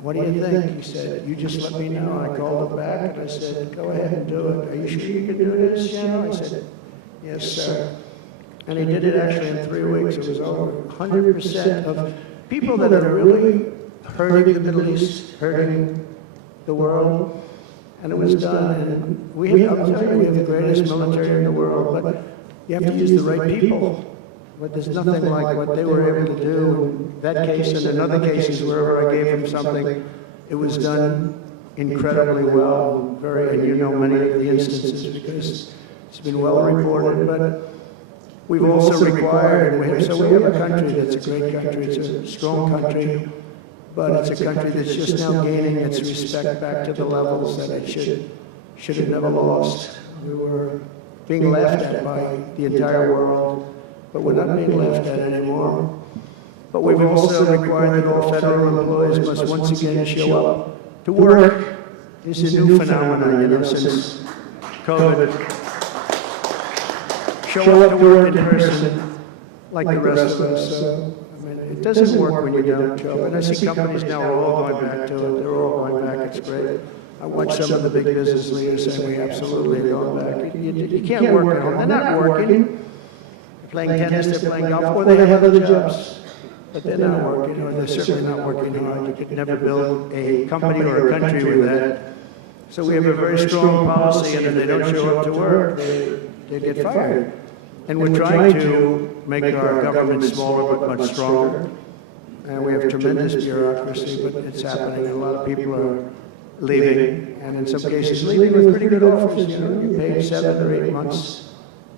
what do you think? He said, you just let me know. I called him back and I said, go ahead and do it. Are you sure you can do this? I said, yes, sir. And he did it actually in 3 weeks. It was over 100% of people that are really hurting the Middle East, hurting the world, and it was done. And we have the greatest military in the world, but you have to use the right people. But there's nothing like what they were able to do in that case and in other cases wherever I gave them something. It was done incredibly well, and you know many of the instances because it's been well reported, but we've also required, so we have a country that's a great country, it's a strong country, but it's a country that's just now gaining its respect back to the levels that it should have never lost. We were being laughed at by the entire world, but we're not being laughed at anymore. But we've also required that all federal employees must once again show up to work. This is a new phenomenon, since COVID. Show up to work in person like the rest of us. It doesn't work when you don't show up. And I see companies now are all going back to it. They're all going back. It's great. I watch some of the big business leaders saying we absolutely are going back. You can't work at home. They're not working. They're playing tennis, they're playing golf, or they have other jobs. But they're not working, or they're certainly not working hard. You could never build a company or a country with that. So we have a very strong policy, and if they don't show up to work, they get fired. And we're trying to make our government smaller but much stronger. And we have tremendous bureaucracy, but it's happening. A lot of people are leaving, and in some cases leaving with pretty good offers. You pay 7 or 8 months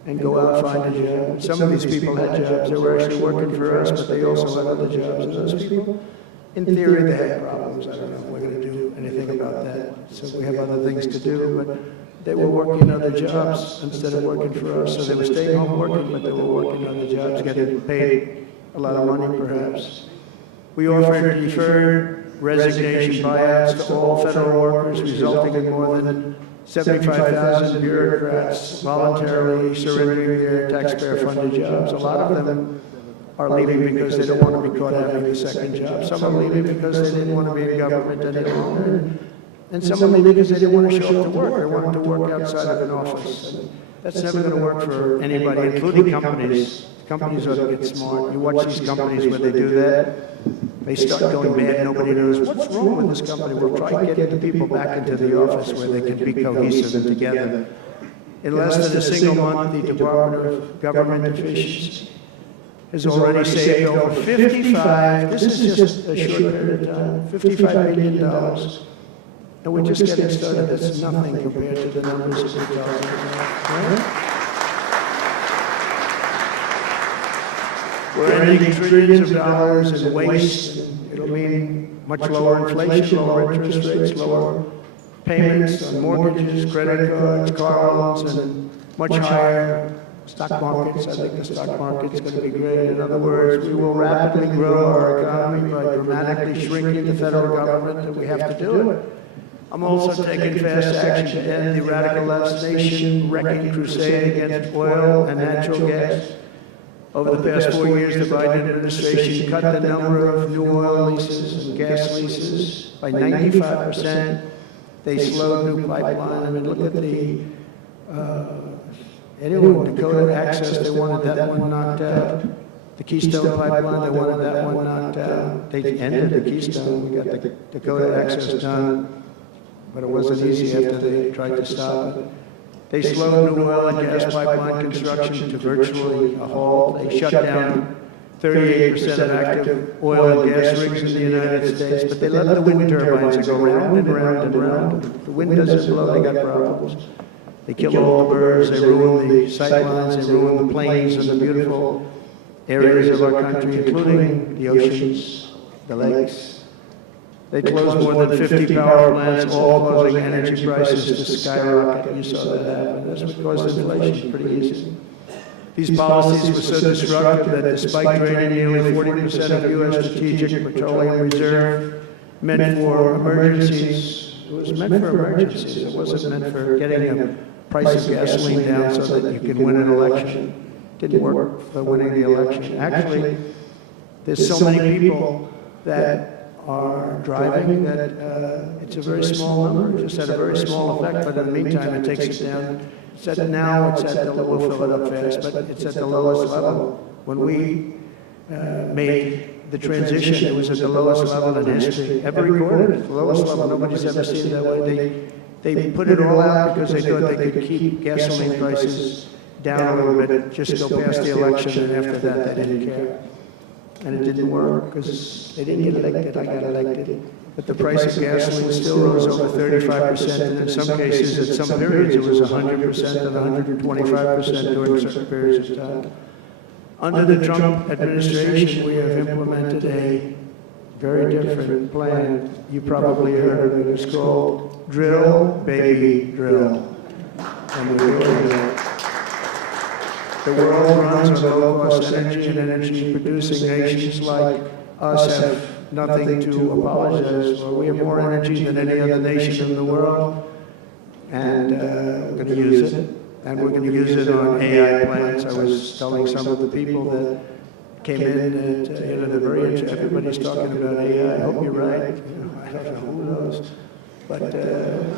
and go out and find a job. Some of these people had jobs. They were actually working for us, but they also had other jobs. And those people, in theory, they had problems. I don't know if we're going to do anything about that. So we have other things to do, but they were working other jobs instead of working for us. So they were staying home working, but they were working other jobs, getting paid a lot of money perhaps. We offered deferred resignation buyouts to all federal workers, resulting in more than 75,000 bureaucrats voluntarily surrendering their taxpayer-funded jobs. A lot of them are leaving because they don't want to be caught having a second job. Some are leaving because they didn't want to be in government any longer. And some are leaving because they didn't want to show up to work. They wanted to work outside of an office. And that's never going to work for anybody, including companies. Companies ought to get smart. You watch these companies where they do that, they start going bad, nobody knows what's wrong with this company. We'll try getting the people back into the office where they can be cohesive and together. In less than a single month, the Department of Government Efficiency has already saved over 55, this is just a short period of time, $55 billion. And we're just getting started. That's nothing compared to the numbers that we're talking about. Right? We're ending trillions of dollars in waste. It'll mean much lower inflation, lower interest rates, lower payments on mortgages, credit cards, car loans, and much higher stock markets. I think the stock market's going to be great. In other words, we will rapidly grow our economy by dramatically shrinking the federal government, and we have to do it. I'm also taking fast action to end the radical left nation-wrecking crusade against oil and natural gas. Over the past 4 years, the Biden administration cut the number of new oil leases and gas leases by 95%. They slowed new pipeline. I mean, look at the anyone Dakota Access. They wanted that one knocked out. The Keystone Pipeline. They wanted that one knocked out. They ended the Keystone. We got the Dakota Access done, but it wasn't easy after they tried to stop it. They slowed new oil and gas pipeline construction to virtually a halt. They shut down 38% of active oil and gas rigs in the United States, but they let the wind turbines go round and round and round. The wind doesn't blow, they got problems. They kill all the birds, they ruin the sightlines, they ruin the plains and the beautiful areas of our country, including the oceans, the lakes. They closed more than 50 power plants, all causing energy prices to skyrocket. You saw that happen. That's what caused inflation pretty easy. These policies were so destructive that despite draining nearly 40% of U.S. strategic petroleum reserve, meant for emergencies, it was meant for emergencies. It wasn't meant for getting a price of gasoline down so that you can win an election. It didn't work for winning the election. Actually, there's so many people that are driving that it's a very small number. It just had a very small effect, but in the meantime, it takes it down. It's at the, we'll fill it up fast, but it's at the lowest level. When we made the transition, it was at the lowest level in history, ever recorded, the lowest level. Nobody's ever seen it that way. They put it all out because they thought they could keep gasoline prices down a little bit, just go past the election, and after that, they didn't care. And it didn't work because they didn't get elected, I got elected. But the price of gasoline still rose over 35%, and in some cases, at some periods, it was 100% and 125% during certain periods of time. Under the Trump administration, we have implemented a very different plan. You probably heard of it. It's called Drill, Baby, Drill. And we're doing that. The world runs on low-cost energy, and energy-producing nations like us have nothing to apologize for. We have more energy than any other nation in the world, and we're going to use it. And we're going to use it on AI plants. I was telling some of the people that came in that, they're very interested. Everybody's talking about AI. I hope you're right. I don't know, who knows. But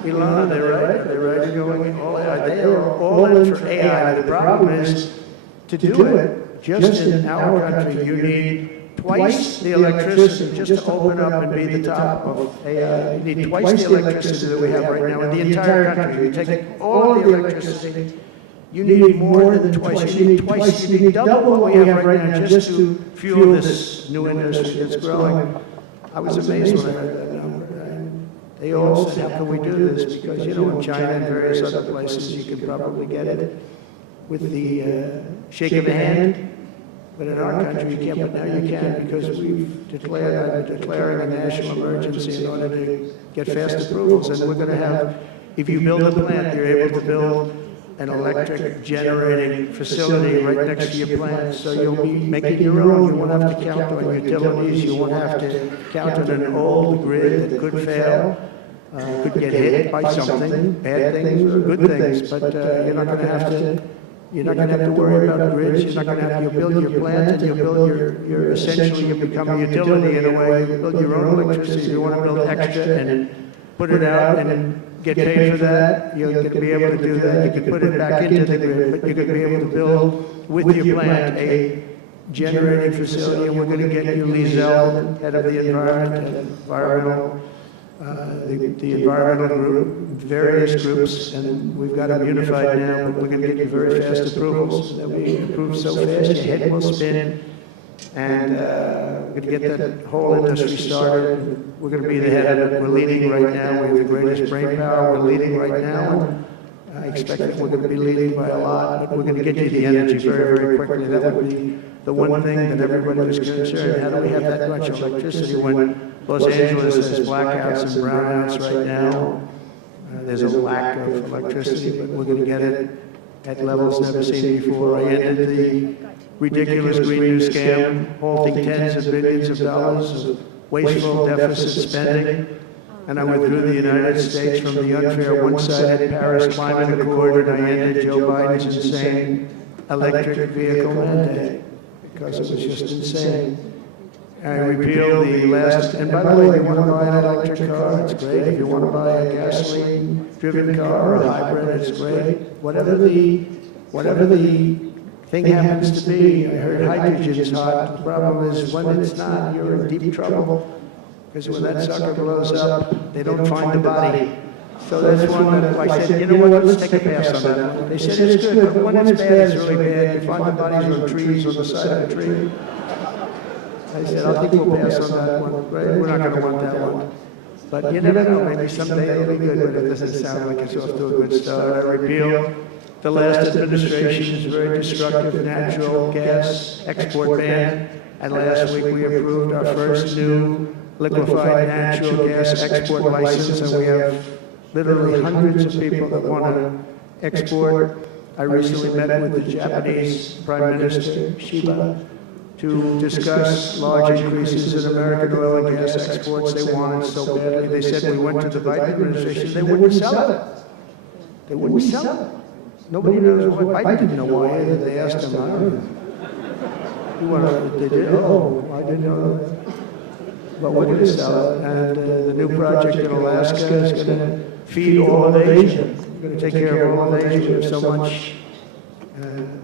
Ilana, they're right. They're right in going all AI. They are all in for AI. The problem is, to do it, just in our country, you need twice the electricity just to open up and be the top of AI. You need twice the electricity that we have right now in the entire country. You take all of the electricity, you need more than twice. You need twice, you need double what we have right now just to fuel this new industry that's growing. I was amazed when I heard that number. They all said, how can we do this? Because, in China and various other places, you can probably get it with the shake of a hand. But in our country, you can't, but now you can, because we've declaring a national emergency in order to get fast approvals. And we're going to have, if you build a plant, you're able to build an electric generating facility right next to your plant. So you'll be making your own. You won't have to count on utilities. You won't have to count on an old grid that could fail, could get hit by something, bad things or good things. But you're not going to have to. You're not going to have to worry about grids. You're not going to have to. You'll build your plant, and you'll build your essentially you become a utility in a way. You build your own electricity. You want to build extra and put it out and get paid for that. You're going to be able to do that. You can put it back into the grid, but you're going to be able to build with your plant a generating facility. And we're going to get you Lee Zeldin, head of the environmental group, various groups, and we've got them unified now, but we're going to get you very fast approvals. They'll be approved so fast, your head will spin, and we're going to get that whole industry started. We're going to be the head of it. We're leading right now. We have the greatest brain power. We're leading right now. I expect that we're going to be leading by a lot, but we're going to get you the energy very, very quickly. That would be the one thing that everybody was concerned. How do we have that much electricity when Los Angeles has blackouts and brownouts right now? There's a lack of electricity, but we're going to get it at levels never seen before. I ended the ridiculous Green New scam, halting tens of billions of dollars of wasteful deficit spending. And I withdrew the United States from the unfair one-sided Paris Climate Accord, and I ended Joe Biden's insane electric vehicle mandate because it was just insane. I repealed the last, and by the way, if you want to buy an electric car, it's great. If you want to buy a gasoline-driven car or a hybrid, it's great. Whatever the thing happens to be, I heard hydrogen's hot. The problem is when it's not, you're in deep trouble. Because when that sucker blows up, they don't find the body. So that's one that I said, you know what, let's take a pass on that one. They said it's good, but when it's bad, it's really bad. You find the bodies on trees on the side of the tree. I said, I think we'll pass on that one. We're not going to want that one. But you never know, maybe someday it'll be good, but it doesn't sound like it's off to a good start. I repealed the last administration's very destructive natural gas export ban, and last week we approved our first new liquefied natural gas export license, and we have literally hundreds of people that want to export. I recently met with the Japanese Prime Minister, Shiba, to discuss large increases in American oil and gas exports. They wanted so badly. They said we went to the Biden administration, they wouldn't sell it. They wouldn't sell it. Nobody knows why. Biden didn't know why either. They asked him, I don't know. You want to, they did? Oh, I didn't know that. But we're going to sell it, and the new project in Alaska is going to feed all of Asia. We're going to take care of all of Asia. We have so much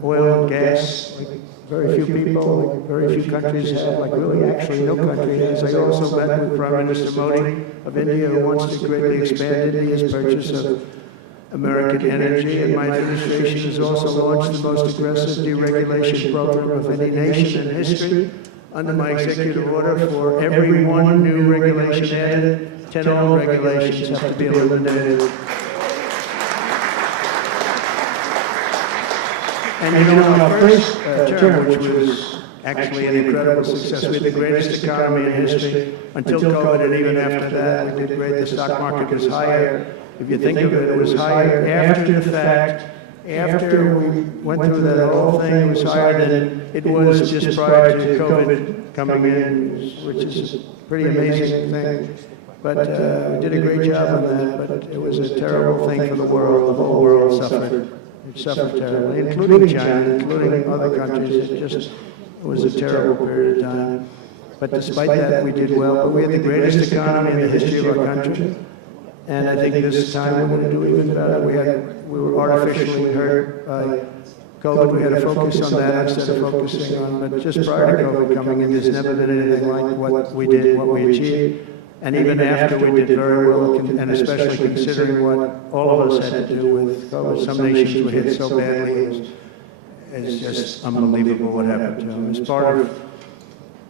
oil and gas, like very few people, like very few countries have, like really actually no country has. I also met with Prime Minister Modi of India, who wants to greatly expand India's purchase of American energy, and my administration has also launched the most aggressive deregulation program of any nation in history. Under my executive order, for every one new regulation added, 10 old regulations have to be eliminated. And you know, in our first term, which was actually an incredible success, we had the greatest economy in history until COVID, and even after that, we did great. The stock market was higher. If you think of it, it was higher after the fact. After we went through that whole thing, it was higher than it was just prior to COVID coming in, which is a pretty amazing thing. But we did a great job on that, but it was a terrible thing for the world. The whole world suffered. It suffered terribly, including China, including other countries. It was a terrible period of time. But despite that, we did well. But we had the greatest economy in the history of our country. And I think this time we're going to do even better. We were artificially hurt by COVID. We had to focus on that instead of focusing on, but just prior to COVID coming in, there's never been anything like what we did, what we achieved. And even after we did very well, and especially considering what all of us had to do with COVID, some nations were hit so badly, it's just unbelievable what happened to them. As part of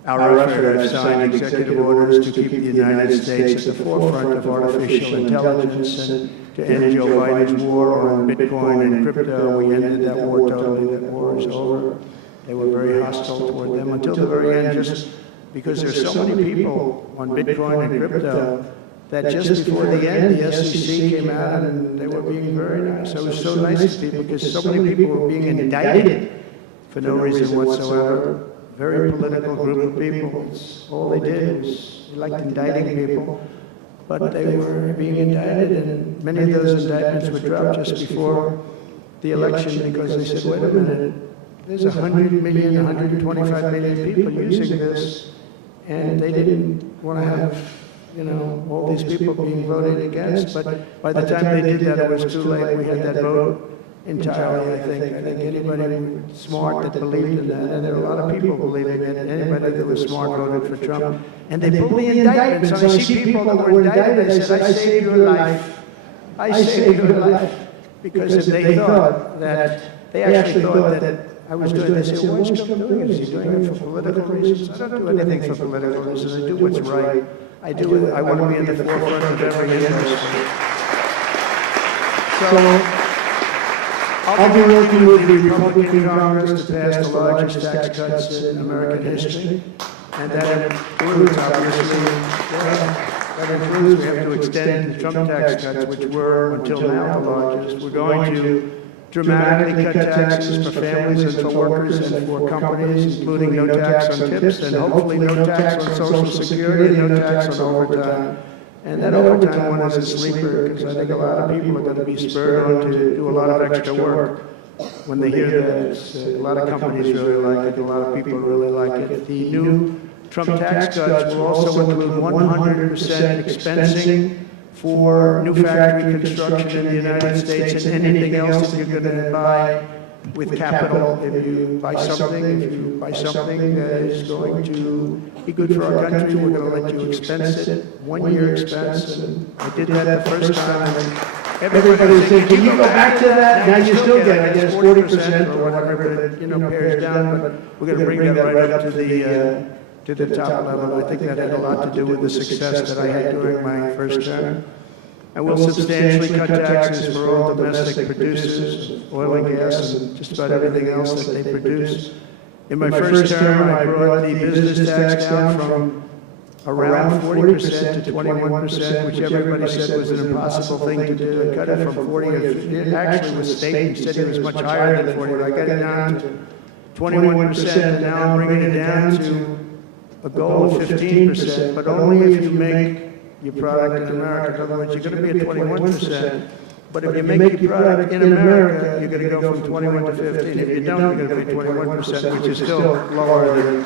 our effort, I've signed executive orders to keep the United States at the forefront of artificial intelligence and to end Joe Biden's war on Bitcoin and crypto. We ended that war totally. That war is over. They were very hostile toward them until the very end, just because there's so many people on Bitcoin and crypto that just before the end, the SEC came out and they were being very nice. It was so nice to people because so many people were being indicted for no reason whatsoever. Very political group of people. All they did was they liked indicting people, but they were being indicted, and many of those indictments were dropped just before the election because they said, wait a minute, there's 100 million, 125 million people using this, and they didn't want to have, you know, all these people being voted against. But by the time they did that, it was too late. We had that vote entirely, I think. I think anybody smart that believed in that, and there are a lot of people believing it, anybody that was smart voted for Trump. And they pulled the indictments. I see people that were indicted, they said, I saved your life. I saved your life. Because if they thought that, they actually thought that I was doing this, they said, why is Trump doing it? Is he doing it for political reasons? I don't do anything for political reasons. I do what's right. I want to be in the forefront of every industry. So, I'll be working with the Republican Congress to pass the largest tax cuts in American history, and that includes, obviously, we have to extend the Trump tax cuts, which were, until now, the largest. We're going to dramatically cut taxes for families and for workers and for companies, including no tax on tips, and hopefully no tax on Social Security, and no tax on overtime. And that overtime one is a sleeper, because I think a lot of people are going to be spurred on to do a lot of extra work when they hear that. A lot of companies really like it, a lot of people really like it. The new Trump tax cuts will also include 100% expensing for new factory construction in the United States and anything else that you're going to buy with capital. If you buy something that is going to be good for our country, we're going to let you expense it, 1 year expense. And I did that the first time. And everybody said, can you go back to that? Now you still get, I guess, 40% or whatever, but, you know, pares down. But we're going to bring that right up to the top level. I think that had a lot to do with the success that I had during my first term. And we'll substantially cut taxes for all domestic producers of oil and gas and just about everything else that they produce. In my first term, I brought the business tax down from around 40% to 21%, which everybody said was an impossible thing to do. I cut it from 40 to 50. It actually was state said it was much higher than 40, but I got it down to 21%, and now I'm bringing it down to a goal of 15%, but only if you make your product in America. In other words, you're going to be at 21%. But if you make your product in America, you're going to go from 21 to 15. If you don't, you're going to be 21%, which is still lower than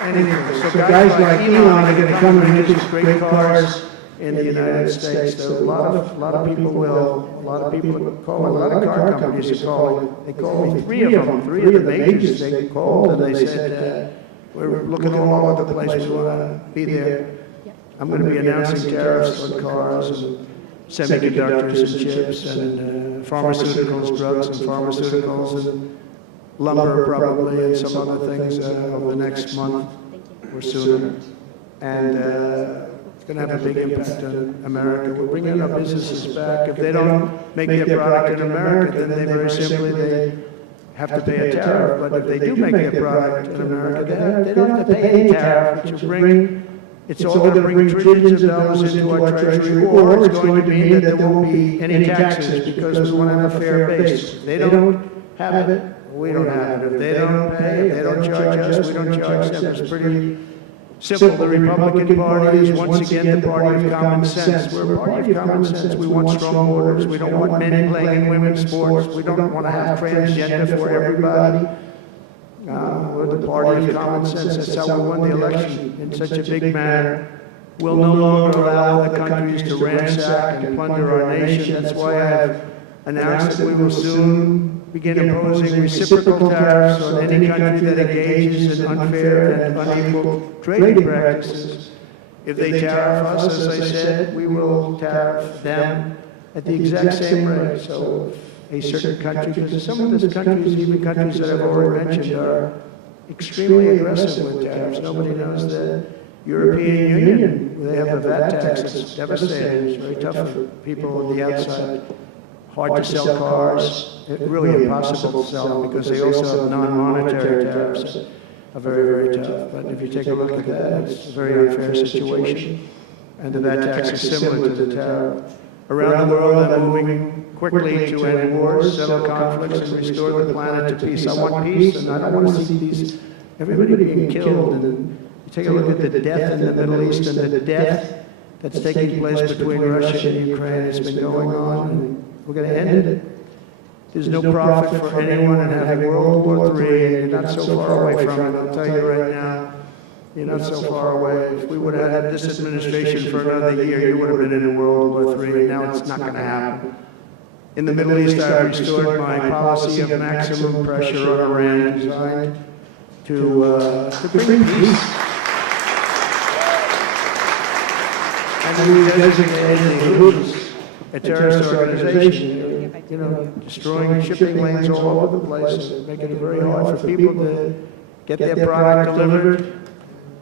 anything. So guys like Elon are going to come and make these great cars in the United States. So a lot of people will, a lot of people call, a lot of car companies are calling. They called me, three of the majors, they called and they said, we're looking all over the place, we want to be there. I'm going to be announcing tariffs on cars and semiconductors and chips and pharmaceuticals, drugs and pharmaceuticals and lumber probably and some other things over the next month or sooner. And it's going to have a big impact on America. We're bringing our businesses back. If they don't make their product in America, then they very simply they have to pay a tariff. But if they do make their product in America, they don't have to pay any tariff, which will bring, it's all going to bring trillions of dollars into our treasury, or it's going to mean that there won't be any taxes because we want to have a fair base. If they don't have it, we don't have it. If they don't pay, if they don't charge us, we don't charge them. It's pretty simple. The Republican Party is once again the party of common sense. We're a party of common sense. We want strong borders. We don't want men playing in women's sports. We don't want to have transgender for everybody. We're the party of common sense. That's how we won the election in such a big manner. We'll no longer allow other countries to ransack and plunder our nation. That's why I have announced that we will soon begin imposing reciprocal tariffs on any country that engages in unfair and unequal trading practices. If they tariff us, as I said, we will tariff them at the exact same rate. So if a certain country, because some of these countries, even countries that I've already mentioned, are extremely aggressive with tariffs. Nobody knows that. European Union, they have a VAT tax that's devastating. It's very tough for people on the outside. Hard to sell cars, really impossible to sell them because they also have non-monetary tariffs that are very, very tough. But if you take a look at that, it's a very unfair situation. And the VAT tax is similar to the tariff. Around the world, they're moving quickly to end wars, settle conflicts, and restore the planet to peace. I want peace, and I don't want to see everybody being killed. And you take a look at the death in the Middle East and the death that's taking place between Russia and Ukraine. It's been going on, and we're going to end it. There's no profit for anyone in having World War III, and you're not so far away from it. I'll tell you right now, you're not so far away. If we would have had this administration for another year, you would have been in World War III, and now it's not going to happen. In the Middle East, I restored my policy of maximum pressure on Iran, designed to bring peace. And we designated the Houthis a terrorist organization, destroying shipping lanes all over the place, making it very hard for people to get their product delivered,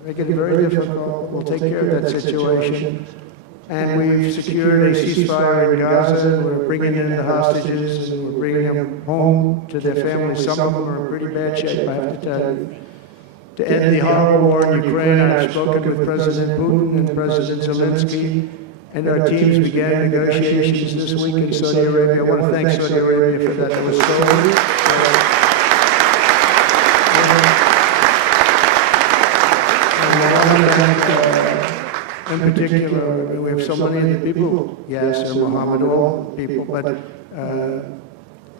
make it very difficult. We'll take care of that situation. And we've secured a ceasefire in Gaza. We're bringing in the hostages and we're bringing them home to their families. Some of them are in pretty bad shape, I have to tell you. To end the horrible war in Ukraine, I've spoken with President Putin and President Zelensky. And our teams began negotiations this week in Saudi Arabia. I want to thank Saudi Arabia for that. It was so and I want to thank, in particular, we have so many of the people, Yasser, Mohammed, all the people, but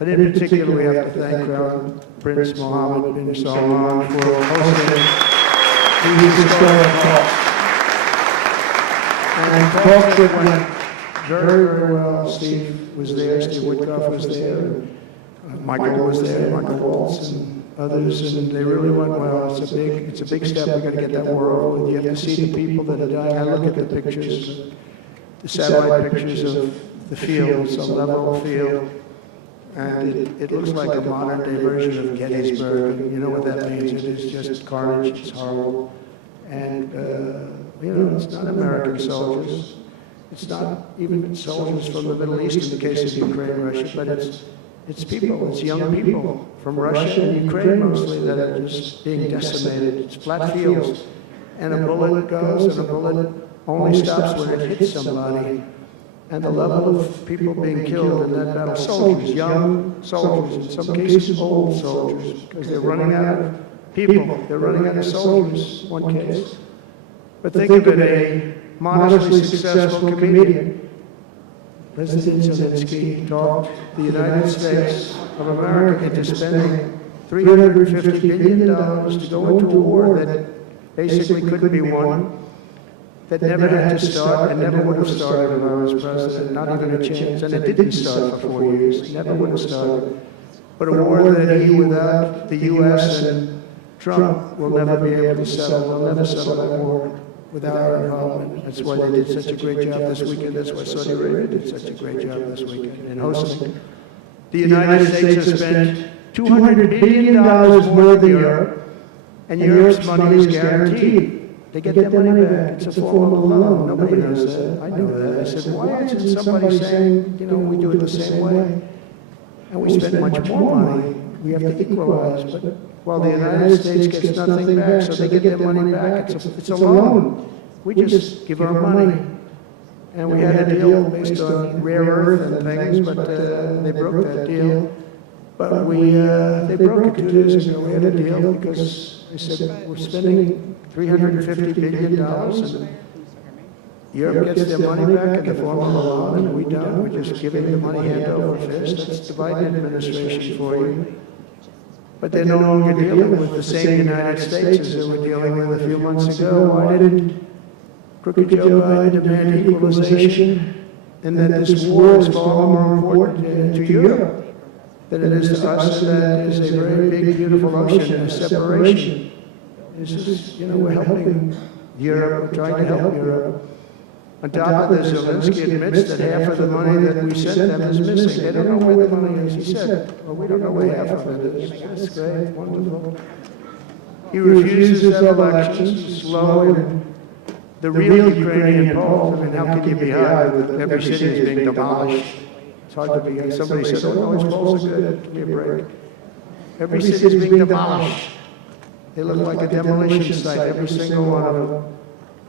in particular, we have to thank Crown Prince Mohammed bin Salman for hosting these historic talks. And talks that went very, very well. Steve was there, Steve Woodcroft was there, and Michael was there, Michael Waltz, and others, and they really went well. It's a big step. We've got to get that war over with. You have to see the people that are dying. I look at the pictures, the satellite pictures of the field, some level field, and it looks like a modern-day version of Gettysburg. And you know what that means. It is just carnage. It's horrible. And, it's not American soldiers. It's not even soldiers from the Middle East in the case of Ukraine and Russia, but it's people, it's young people from Russia and Ukraine mostly that are just being decimated. It's flat fields. And a bullet goes, and a bullet only stops when it hits somebody. And the level of people being killed in that battle, soldiers, young soldiers, in some cases old soldiers, because they're running out of people. They're running out of soldiers, one case. But think of it, a modestly successful comedian. President Zelensky talked the United States of America into spending $350 billion to go into a war that basically couldn't be won. that never had to start and never would have started if I was president, not even a chance. And it didn't start for 4 years, never would have started. But a war that he, without the U.S. and Trump, will never be able to settle. We'll never settle that war without our involvement. That's why they did such a great job this weekend. That's why Saudi Arabia did such a great job this weekend in hosting. The United States has spent $200 billion more than Europe, and Europe's money is guaranteed. They get their money back. It's a form of loan. Nobody knows that. I know that. I said, why isn't somebody saying, we do it the same way? And we spend much more money. We have to equalize. But while the United States gets nothing back, so they get their money back, it's a loan. We just give our money. And we had a deal based on rare earth and things, but they broke that deal. But they broke it 2 years ago. We had a deal because they said, we're spending $350 billion, and Europe gets their money back in the form of a loan, and we don't. We're just giving the money hand over fist. That's the Biden administration for you. But they're no longer dealing with the same United States as they were dealing with a few months ago. Why didn't crooked Joe Biden demand equalization? And that this war is far more important to Europe than it is to us, and that is a very big, beautiful ocean, a separation. This is, we're helping Europe, we're trying to help Europe. On top of this, Zelensky admits that half of the money that we sent them is missing. They don't know where the money is. He said, well, we don't know where half of it is. That's great, wonderful. He refuses to have elections, slow, and the real Ukrainian polls, how can you be high with every city is being demolished? It's hard to be. Somebody said, oh, no, his polls are good. Give me a break. Every city is being demolished. They look like a demolition site, every single one of them.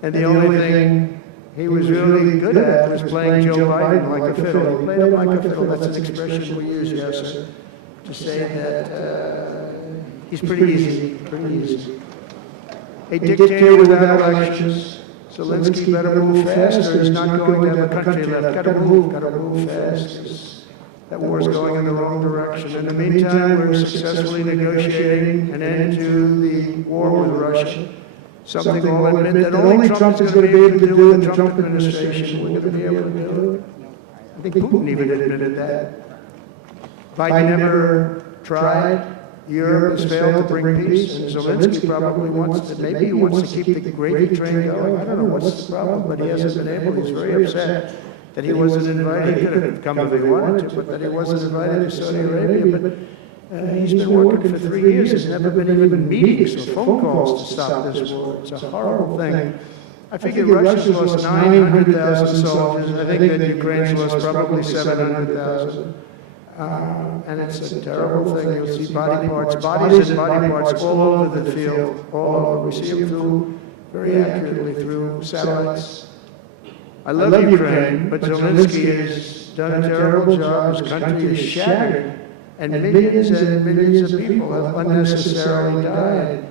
And the only thing he was really good at was playing Joe Biden like a fiddle. He played him like a fiddle. That's an expression we use, yes, sir, to say that he's pretty easy, pretty easy. A dictator without elections. Zelensky better move fast, or he's not going to have a country left. Gotta move fast. That war is going in the wrong direction. In the meantime, we're successfully negotiating an end to the war with Russia. Something we'll admit that only Trump is going to be able to do in the Trump administration. We're going to be able to do it. I think Putin even admitted that. Biden never tried. Europe has failed to bring peace, and Zelensky probably wants to, maybe he wants to keep the gravy train going. I don't know what's the problem, but he hasn't been able. He's very upset that he wasn't invited. He could have come if he wanted to, but that he wasn't invited to Saudi Arabia. But he's been working for 3 years. There's never been even meetings or phone calls to stop this war. It's a horrible thing. I figure Russia's lost 900,000 soldiers. I think that Ukraine's lost probably 700,000. And it's a terrible thing. You'll see bodies and body parts all over the field, all over. We see them very accurately through satellites. I love Ukraine, but Zelensky has done a terrible job. His country is shattered, and millions of people have unnecessarily died.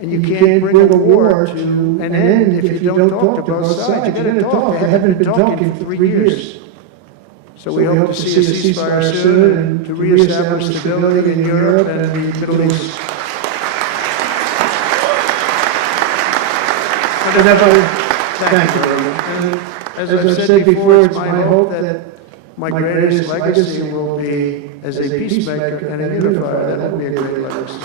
And you can't bring a war to an end if you don't talk to both sides. You've got to talk. They haven't been talking for 3 years. So we hope to see a ceasefire soon and to reestablish stability in Europe and the Middle East. Thank you very much. As I've said before, it's my hope that my greatest legacy will be as a peacemaker and a unifier. That will be a great legacy.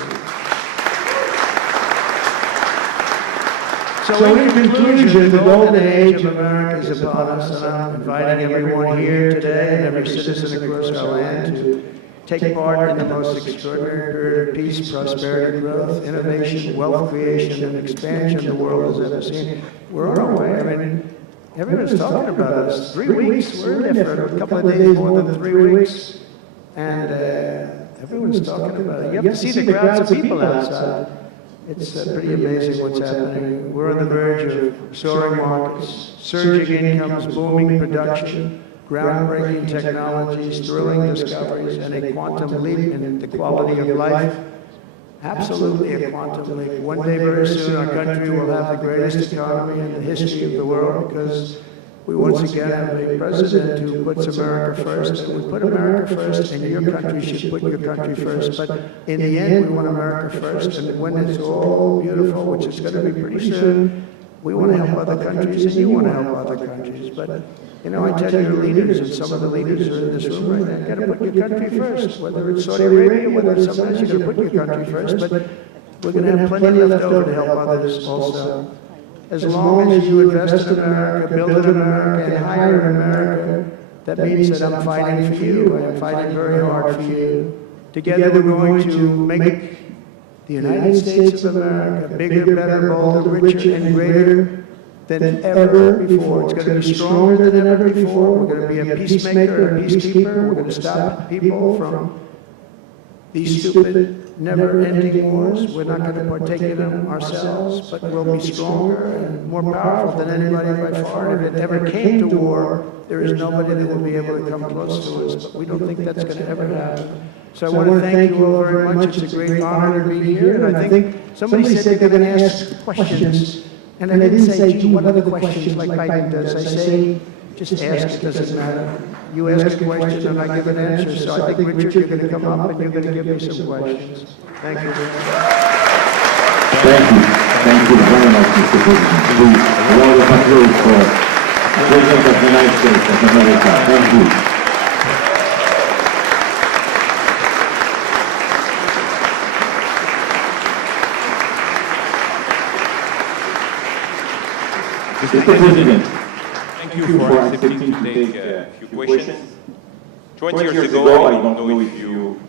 So in conclusion, the golden age of America is upon us, and I'm inviting everyone here today and every citizen across our land to take part in the most extraordinary period of peace, prosperity, growth, innovation, wealth creation, and expansion the world has ever seen. We're on our way. I mean, everyone's talking about us. 3 weeks, we're in there for a couple of days, more than 3 weeks, and everyone's talking about it. You have to see the crowds of people outside. It's pretty amazing what's happening. We're on the verge of soaring markets, surging incomes, booming production, groundbreaking technologies, thrilling discoveries, and a quantum leap in the quality of life. Absolutely a quantum leap. One day very soon our country will have the greatest economy in the history of the world because we once again have a president who puts America first, and we put America first, and your country should put your country first. But in the end, we want America first, and when it's all beautiful, which is going to be pretty soon, we want to help other countries and you want to help other countries. But, you know, I tell your leaders, and some of the leaders are in this room right now, you got to put your country first. Whether it's Saudi Arabia, whether it's somewhere else, you got to put your country first. But we're going to have plenty left over to help others also. As long as you invest in America, build in America, and hire in America, that means that I'm fighting for you, and I'm fighting very hard for you. Together we're going to make the United States of America bigger, better, bolder, richer, and greater than ever before. It's going to be stronger than ever before. We're going to be a peacemaker, a peacekeeper. We're going to stop people from these stupid, never-ending wars. We're not going to partake in them ourselves, but we'll be stronger and more powerful than anybody by far. And if it ever came to war, there is nobody that will be able to come close to us, but we don't think that's going to ever happen. So I want to thank you all very much. It's a great honor to be here. And I think somebody said they're going to ask questions, and I didn't say, gee, what other questions like Biden does. I say, just ask, it doesn't matter. You ask a question and I give an answer. So I think, Richard, you're going to come up and you're going to give me some questions. Thank you. Thank you. Thank you very much, Mr. President. Please, a round of applause for the President of the United States of America. Thank you. Mr. President, Thank you for accepting to take a few questions. 20 years ago, I don't know if you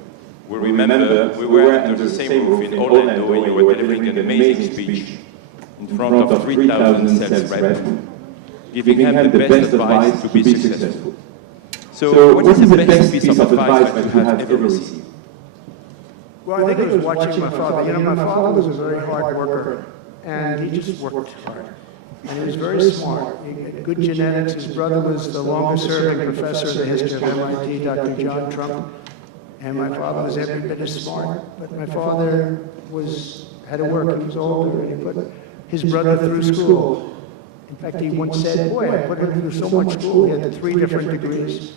will remember, we were under the same roof in Orlando when you were delivering an amazing speech in front of 3,000 sales reps, giving them the best advice to be successful. So, what is the best piece of advice that you have ever received? Well, I think it was watching my father. You know, my father was a very hard worker, and he just worked hard. And he was very smart. He had good genetics. His brother was the longest-serving professor in the history of MIT, Dr. John Trump. And my father was every bit as smart. But my father had to work. He was older, and he put his brother through school. In fact, he once said, boy, I put him through so much school. He had 3 different degrees.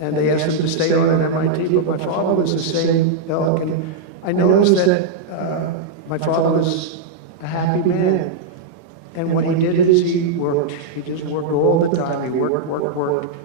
And they asked him to stay on at MIT, but my father was the same ilk. And I noticed that my father was a happy man. And what he did is he worked. He just worked all the time. He worked.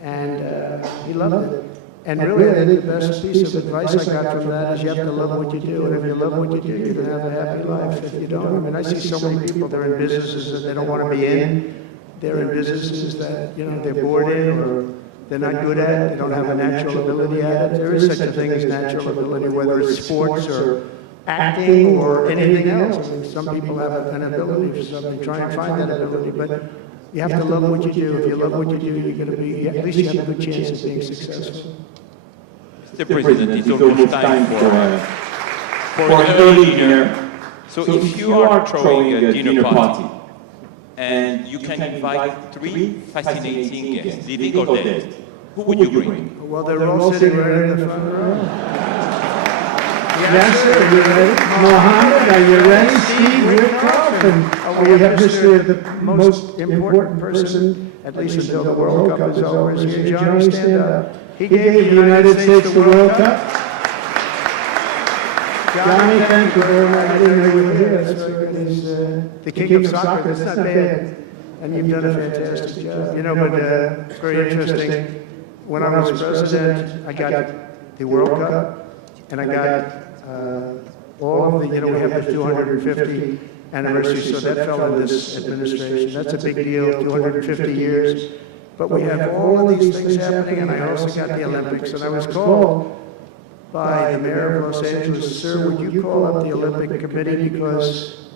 And he loved it. And really, I think the best piece of advice I got from that is you have to love what you do. And if you love what you do, you're going to have a happy life. If you don't, I mean, I see so many people, they're in businesses that they don't want to be in. They're in businesses that, you know, they're bored in or they're not good at. They don't have a natural ability at it. There is such a thing as natural ability, whether it's sports or acting or anything else. I mean, some people have an ability for something. Try and find that ability, but you have to love what you do. If you love what you do, you're going to be, at least you have a good chance of being successful. Mr. President, it's almost time for an early dinner. So if you are throwing a dinner party and you can invite 3 fascinating guests, living or dead, who would you bring? Well, they're all sitting right in the front row. Yes, sir. Are you ready? Mohammed, are you ready? Steve, Rick Carlton. We have history of the most important person, at least until the World Cup is over. Is here. Johnny, stand up. He gave the United States the World Cup. Johnny, thank you very much. I didn't know you were here. That's very good. He's the king of soccer. That's not bad. And you've done a fantastic job. You know, but it's very interesting. When I was president, I got the World Cup, and I got all of the, you know, we have the 250 anniversary, so that fell in this administration. That's a big deal, 250 years. But we have all of these things happening, and I also got the Olympics. And I was called by the mayor of Los Angeles, sir, would you call up the Olympic committee, because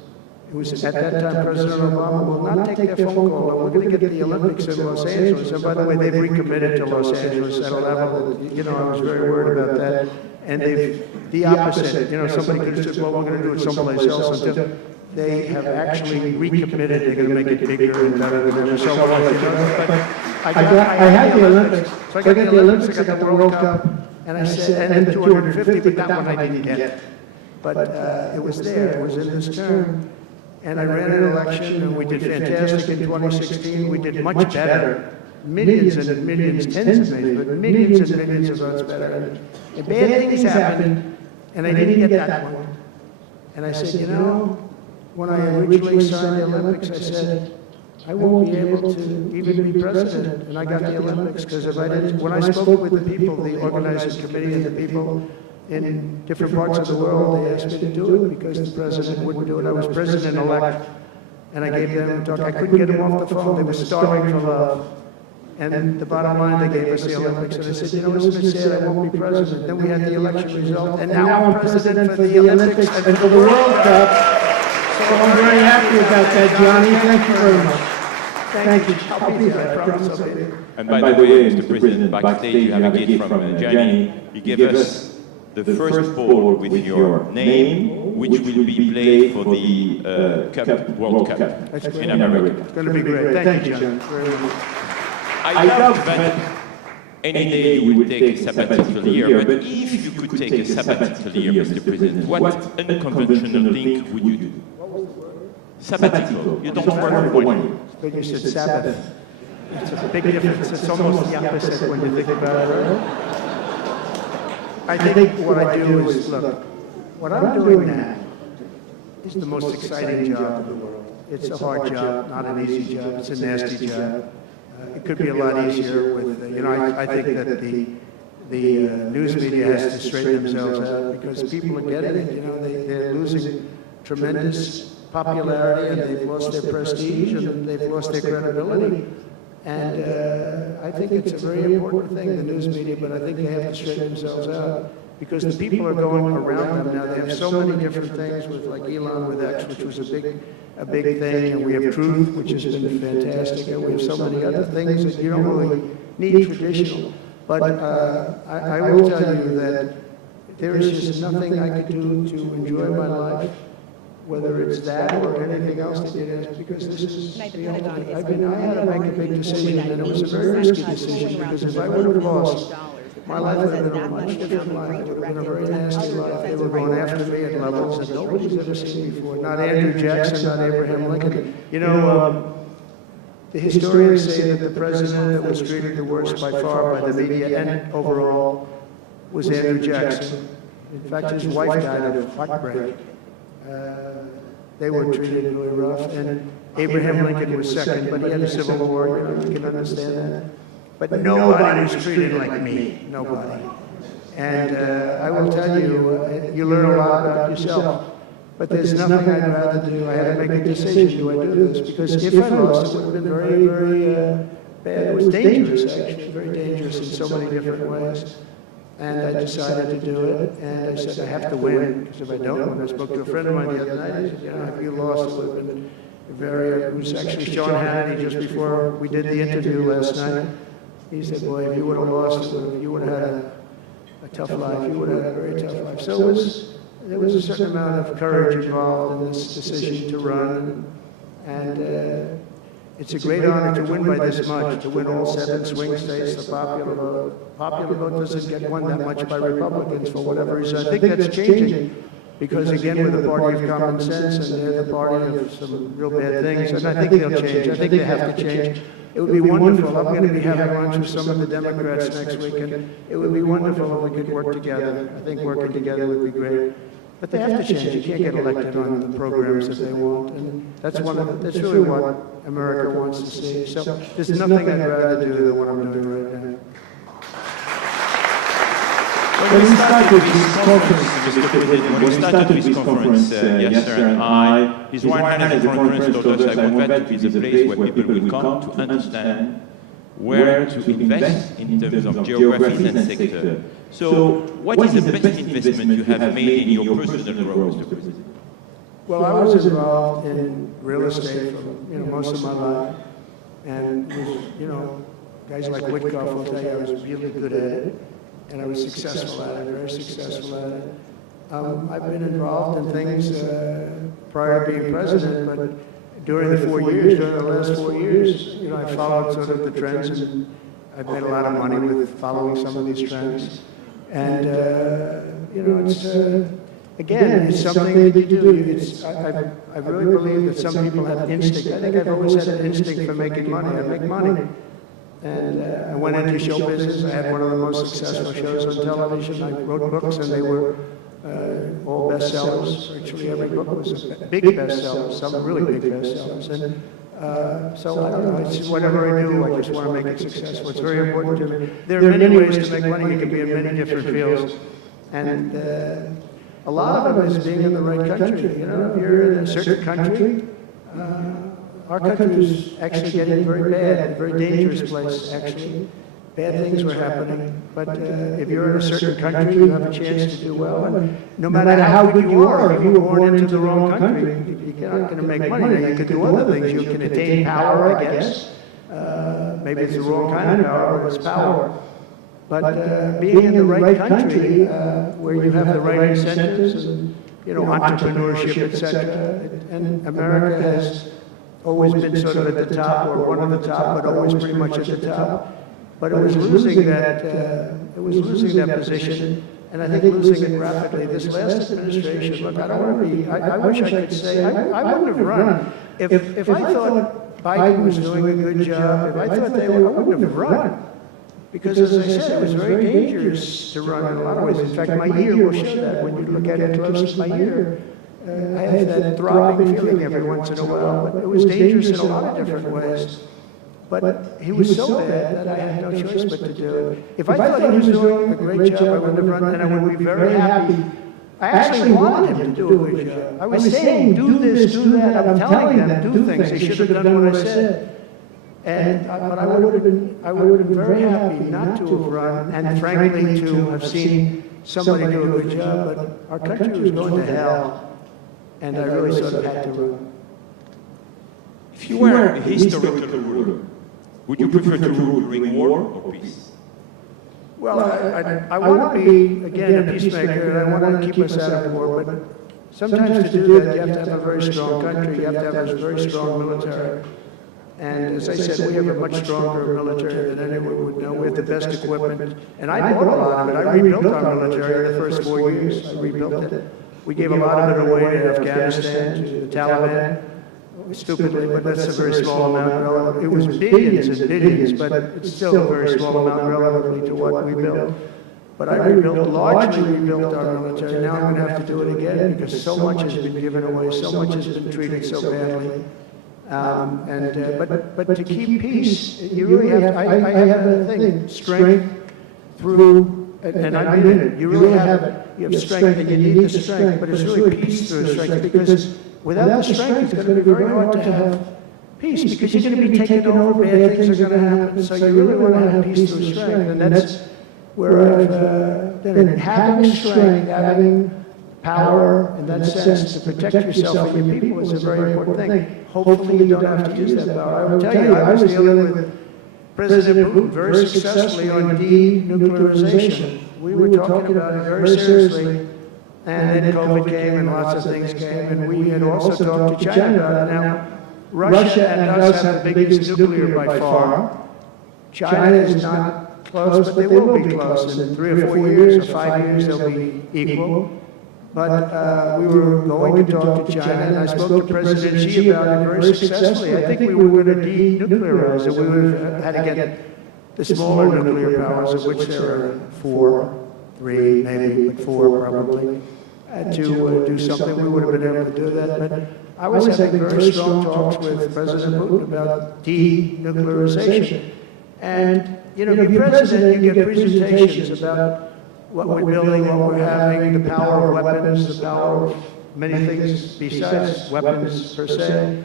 it was at that time President Obama will not take that phone call, and we're going to get the Olympics in Los Angeles. And by the way, they've recommitted to Los Angeles at a level that, you know, I was very worried about that. And they've, the opposite, you know, somebody could have said, well, we're going to do it someplace else, until they have actually recommitted, they're going to make it bigger and better than ever. So, I had the Olympics, so I got the Olympics, I got the World Cup, and I said, and the 250, but that one I didn't get. But it was there, it was in this term. And I ran an election, and we did fantastic in 2016, we did much better. Millions and millions, tens of millions, but millions and millions of votes better. And bad things happened, and I didn't get that one. And I said, you know, when I originally signed the Olympics, I said, I won't be able to even be president, and I got the Olympics, because if I didn't, when I spoke with the people, the organizing committee and the people in different parts of the world, they asked me to do it because the president wouldn't do it. I was president-elect, and I gave them a talk. I couldn't get them off the phone. They were starving for love. And the bottom line, they gave us the Olympics, and I said, you know, it's been said I won't be president. Then we had the election result, and now I'm president for the Olympics and for the World Cup. So I'm very happy about that, Johnny. Thank you very much. Thank you. I'll be there. I promise I'll be there. And by the way, Mr. President, backstage you have a gift from Gianni. He gave us the first ball with your name, which will be played for the World Cup in America. It's going to be great. Thank you, John. Very much. I doubt that any day you will take a sabbatical year, but if you could take a sabbatical year, Mr. President, what unconventional thing would you do? Sabbatical. You don't work for money. But you said Sabbath. It's a big difference. It's almost the opposite when you think about it, right? I think what I do is, look, what I'm doing now is the most exciting job in the world. It's a hard job, not an easy job. It's a nasty job. It could be a lot easier with, you know, I think that the news media has to straighten themselves out because people are getting it, you know, they're losing tremendous popularity and they've lost their prestige and they've lost their credibility. And I think it's a very important thing, the news media, but I think they have to straighten themselves out because the people are going around them now. They have so many different things with, like Elon with X, which was a big thing, and we have Truth, which has been fantastic, and we have so many other things that you don't really need traditional. But I will tell you that there is just nothing I could do to enjoy my life, whether it's that or anything else that you asked, because this is the ultimate. I had to make a big decision, and it was a very risky decision, because if I would have lost, my life would have been a much different life. It would have been a very nasty life. They were going after me at levels that nobody's ever seen before. Not Andrew Jackson, not Abraham Lincoln. You know, the historians say that the president that was treated the worst by far by the media and overall was Andrew Jackson. In fact, his wife died of heartbreak. They were treated really rough, and Abraham Lincoln was second, but he had a civil war, you know, you can understand that. But nobody was treated like me, nobody. And I will tell you, you learn a lot about yourself, but there's nothing I'd rather do. I had to make a decision, do I do this? Because if I lost, it would have been very, very bad. It was dangerous, actually, very dangerous in so many different ways. And I decided to do it, and I said, I have to win, because if I don't win, I spoke to a friend of mine the other night, he said, you know, if you lost, it would have been very, it was actually Sean Hannity just before we did the interview last night. He said, boy, if you would have lost, you would have had a tough life, you would have had a very tough life. So there was a certain amount of courage involved in this decision to run, and it's a great honor to win by this much, to win all 7 swing states, the popular vote. Popular vote doesn't get won that much by Republicans for whatever reason. I think that's changing because, again, we're the party of common sense and they're the party of some real bad things. And I think they'll change. I think they have to change. It would be wonderful. I'm going to be having lunch with some of the Democrats next week, and it would be wonderful if we could work together. I think working together would be great. But they have to change. You can't get elected on the programs that they want, and that's really what America wants to see. So there's nothing I'd rather do than what I'm doing right now. When we started this conference, Mr. President, when we started this conference, Yasser and I, His Royal Highness the Foreign Prince told us I want that to be the place where people will come to understand where to invest in terms of geographies and sector. So, what is the best investment you have made in your personal growth, Mr. President? Well, I was involved in real estate for most of my life, and with guys like Witkoff will tell you I was really good at it, and I was successful at it, very successful at it. I've been involved in things prior to being president, but during the last 4 years, I followed sort of the trends, and I've made a lot of money with following some of these trends. And, it's, again, it's something that you do. I really believe that some people have instinct. I think I've always had an instinct for making money. I make money. And I went into show business. I had one of the most successful shows on television. I wrote books, and they were all bestsellers. Virtually every book was a big bestseller, some really big bestsellers. And so I don't know, it's whatever I do, I just want to make it successful. It's very important to me. There are many ways to make money. You can be in many different fields. And a lot of it is being in the right country. You know, if you're in a certain country, our country is actually getting very bad, a very dangerous place, actually. Bad things were happening, but if you're in a certain country, you have a chance to do well. And no matter how good you are, if you were born into the wrong country, you're not going to make money. Now, you could do other things. You can attain power, I guess. Maybe it's the wrong kind of power, but it's power. But being in the right country, where you have the right incentives and, you know, entrepreneurship, etc. And America has always been sort of at the top, or one of the top, but always pretty much at the top. But it was losing that position, and I think losing it rapidly. This last administration, look, I don't want to be, I wish I could say, I wouldn't have run. If I thought Biden was doing a good job, if I thought they were, I wouldn't have run. Because as I said, it was very dangerous to run in a lot of ways. In fact, my ear will show that when you look at it close. My ear, I have that throbbing feeling every once in a while, but it was dangerous in a lot of different ways. But he was so bad that I had no choice but to do it. If I thought he was doing a great job, I would have run, and I would be very happy. I actually wanted him to do a good job. I was saying, do this, do that. I'm telling them, do things. They should have done what I said. And but I would have been very happy not to have run, and frankly to have seen somebody do a good job. But our country was going to hell, and I really sort of had to run. If you were a historical ruler, would you prefer to rule during war or peace? Well, I want to be, again, a peacemaker, and I want to keep us out of war, but sometimes to do that, you have to have a very strong country, you have to have a very strong military. And as I said, we have a much stronger military than anyone would know. We have the best equipment, and I bought a lot of it. I rebuilt our military in the first 4 years. I rebuilt it. We gave a lot of it away to Afghanistan, to the Taliban. Stupidly, but that's a very small amount relative. It was billions and billions, but it's still a very small amount relatively to what we built. But I largely rebuilt our military. Now I'm going to have to do it again because so much has been given away, so much has been treated so badly. But to keep peace, you really have. I have a thing: strength through, and I mean it. You really have it. You have strength, and you need the strength, but it's really peace through strength because. Without the strength, it's going to be very hard to have peace because you're going to be taken over, bad things are going to happen. So you really want to have peace through strength. And that's where I've been. Having strength, having power in that sense to protect yourself and your people is a very important thing. Hopefully you don't have to use that power. I will tell you, I was dealing with President Putin very successfully on denuclearization. We were talking about it very seriously. And then COVID came and lots of things came, and we had also talked to China about it. Now, Russia and us have the biggest nuclear by far. China is not close, but they will be close. In 3 or 4 years or 5 years, they'll be equal. But we were going to talk to China, and I spoke to President Xi about it very successfully. I think we were going to denuclearize it. We would have had to get the smaller nuclear powers, of which there are 4. 3, maybe, but 4 probably, to do something. We would have been able to do that. But I was having very strong talks with President Putin about denuclearization. And, you know, you're president, you get presentations about what we're building, what we're having, the power of weapons, the power of many things besides weapons per se.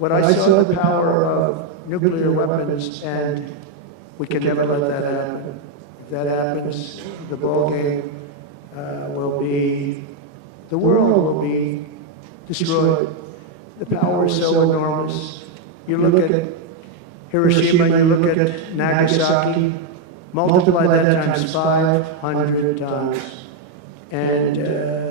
But I saw the power of nuclear weapons, and we can never let that happen. If that happens, the ball game will be, the world will be destroyed. The power is so enormous. You look at Hiroshima, you look at Nagasaki, multiply that times 500 times, and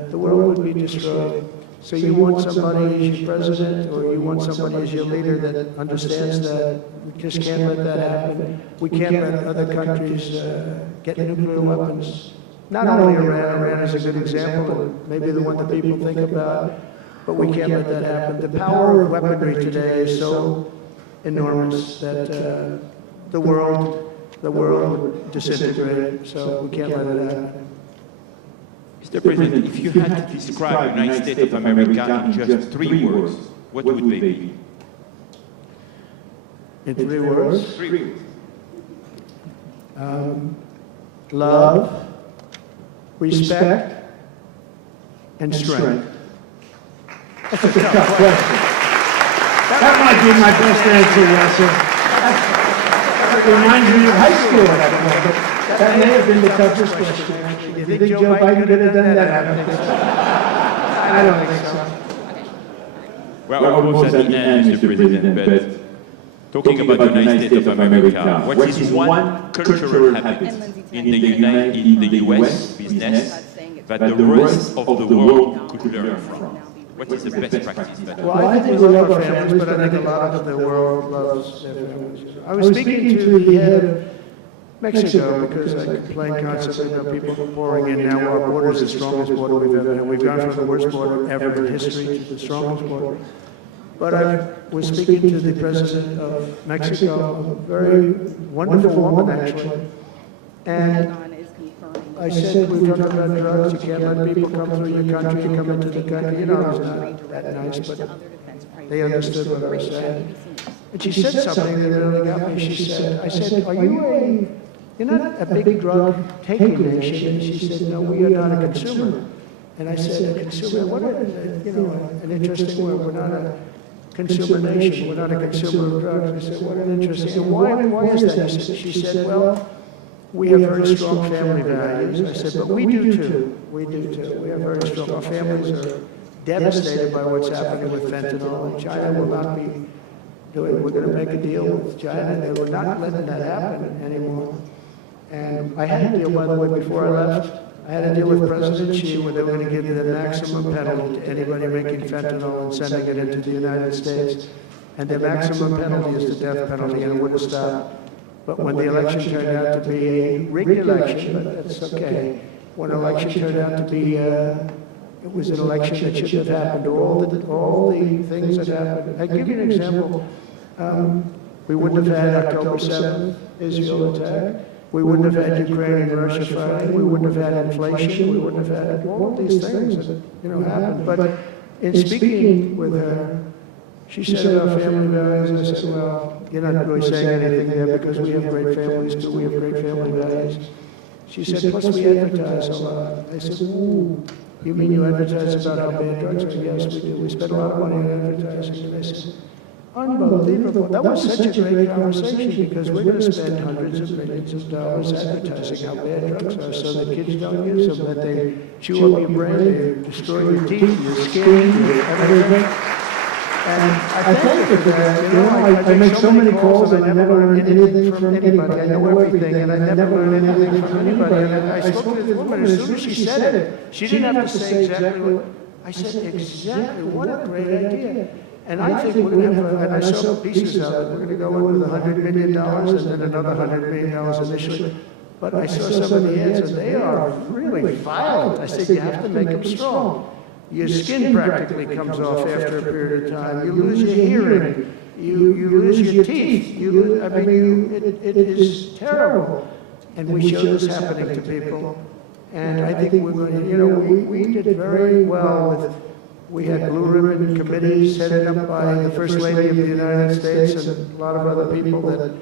the world would be destroyed. So you want somebody as your president, or you want somebody as your leader that understands that we just can't let that happen. We can't let other countries get nuclear weapons. Not only Iran, Iran is a good example, maybe the one that people think about, but we can't let that happen. The power of weaponry today is so enormous that the world would disintegrate, so we can't let it happen. Mr. President, if you had to describe the United States of America in just 3 words, what would they be? In 3 words, 3 words. love, respect, and strength. That's a tough question. That might be my best answer, Russell. That reminds me of high school at that moment. That may have been the toughest question, actually. You think Joe Biden could have done that? I don't think so. We're almost at the end, Mr. President, but talking about the United States of America, what is one cultural habit in the US business that the rest of the world could learn from? What is the best practice? Well, I think we love our families, but I think a lot of the world loves their families. I was speaking to the head of Mexico because I complain constantly about people pouring in. Now our border is the strongest border we've ever had. We've gone from the worst border ever in history to the strongest border. But I was speaking to the president of Mexico, a very wonderful woman actually, and I said, we talked about drugs, you can't let people come through your country, come into the country. You know, it's not that nice, but they understood what I was saying. And she said something that really got me. She said, I said, you're not a big drug taking nation. And she said, no, we are not a consumer. And I said, a consumer, what is, you know, an interesting word. We're not a consumer nation. We're not a consumer of drugs. I said, what an interesting, and why is that? She said, well, we have very strong family values. I said, but we do too. We do too. We have very strong, our families are devastated by what's happening with fentanyl. And China will not be doing, we're going to make a deal with China. They were not letting that happen anymore. And I had a deal, by the way, before I left. I had a deal with President Xi where they were going to give the maximum penalty to anybody making fentanyl and sending it into the United States. And the maximum penalty is the death penalty, and it wouldn't stop. But when the election turned out to be a rigged election, but that's okay. When an election turned out to be, it was an election that shouldn't have happened. All the things that happened. I'll give you an example. We wouldn't have had October 7th, Israel attack. We wouldn't have had Ukraine and Russia fighting. We wouldn't have had inflation. We wouldn't have had all of these things that, you know, happened. But in speaking with her, she said about family values. I said, well, you're not really saying anything there because we have great families too. We have great family values. She said, plus we advertise a lot. I said, ooh, you mean you advertise about how bad drugs are? Yes, we do. We spend a lot of money on advertising. And I said, unbelievable. That was such a great conversation because we're going to spend hundreds of millions of dollars advertising how bad drugs are so that kids don't use them, that they chew up your brain, they destroy your teeth, your skin, your everything. And I thank you for that. You know, I make so many calls and I never learn anything from anybody. I know everything and I never learn anything from anybody. And I spoke to this woman, as soon as she said it, she didn't have to say exactly what, I said, exactly, what a great idea. And I think we're going to have, and I saw pieces of it, we're going to go in with $100 million and then another $100 million initially. But I saw some of the ads and they are really violent. I said, you have to make them strong. Your skin practically comes off after a period of time. You lose your hearing. You lose your teeth. It is terrible. And we show this happening to people. And I think we're going to, you know, we did very well with, we had blue ribbon committees headed up by the First Lady of the United States and a lot of other people that,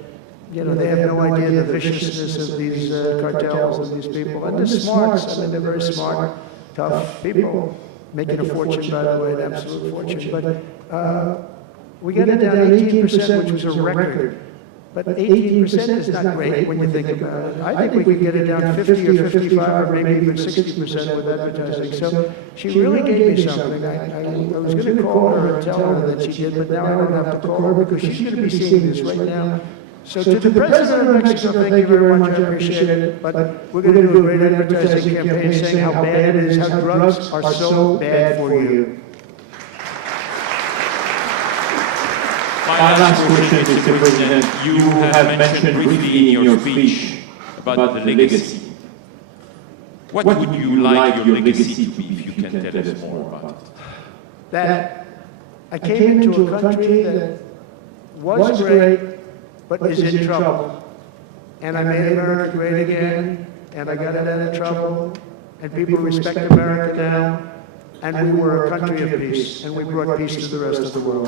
you know, they have no idea the viciousness of these cartels and these people. And they're smart. I mean, they're very smart, tough people. Making a fortune, by the way, an absolute fortune. But we got it down 18%, which was a record. But 18% is not great when you think about it. I think we could get it down 50 or 55 or maybe even 60% with advertising. So she really gave me something. I was going to call her and tell her that she did, but now I don't have to call her because she's going to be seeing this right now. So to the President of Mexico, thank you very much, I appreciate it. But we're going to do a great advertising campaign saying how bad it is, how drugs are so bad for you. My last question, Mr. President. You have mentioned briefly in your speech about the legacy. What would you like your legacy to be, if you can tell us more about it? That I came into a country that was great, but is in trouble. And I made America great again, and I got it out of trouble, and people respect America now, and we were a country of peace, and we brought peace to the rest of the world.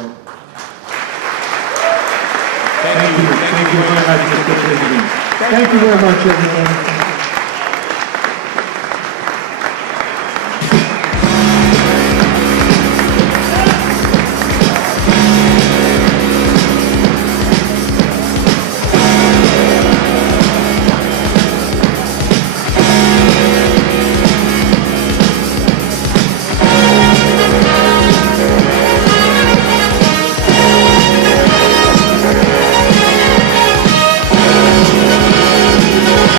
Thank you very much, Mr. President. Thank you very much, everyone.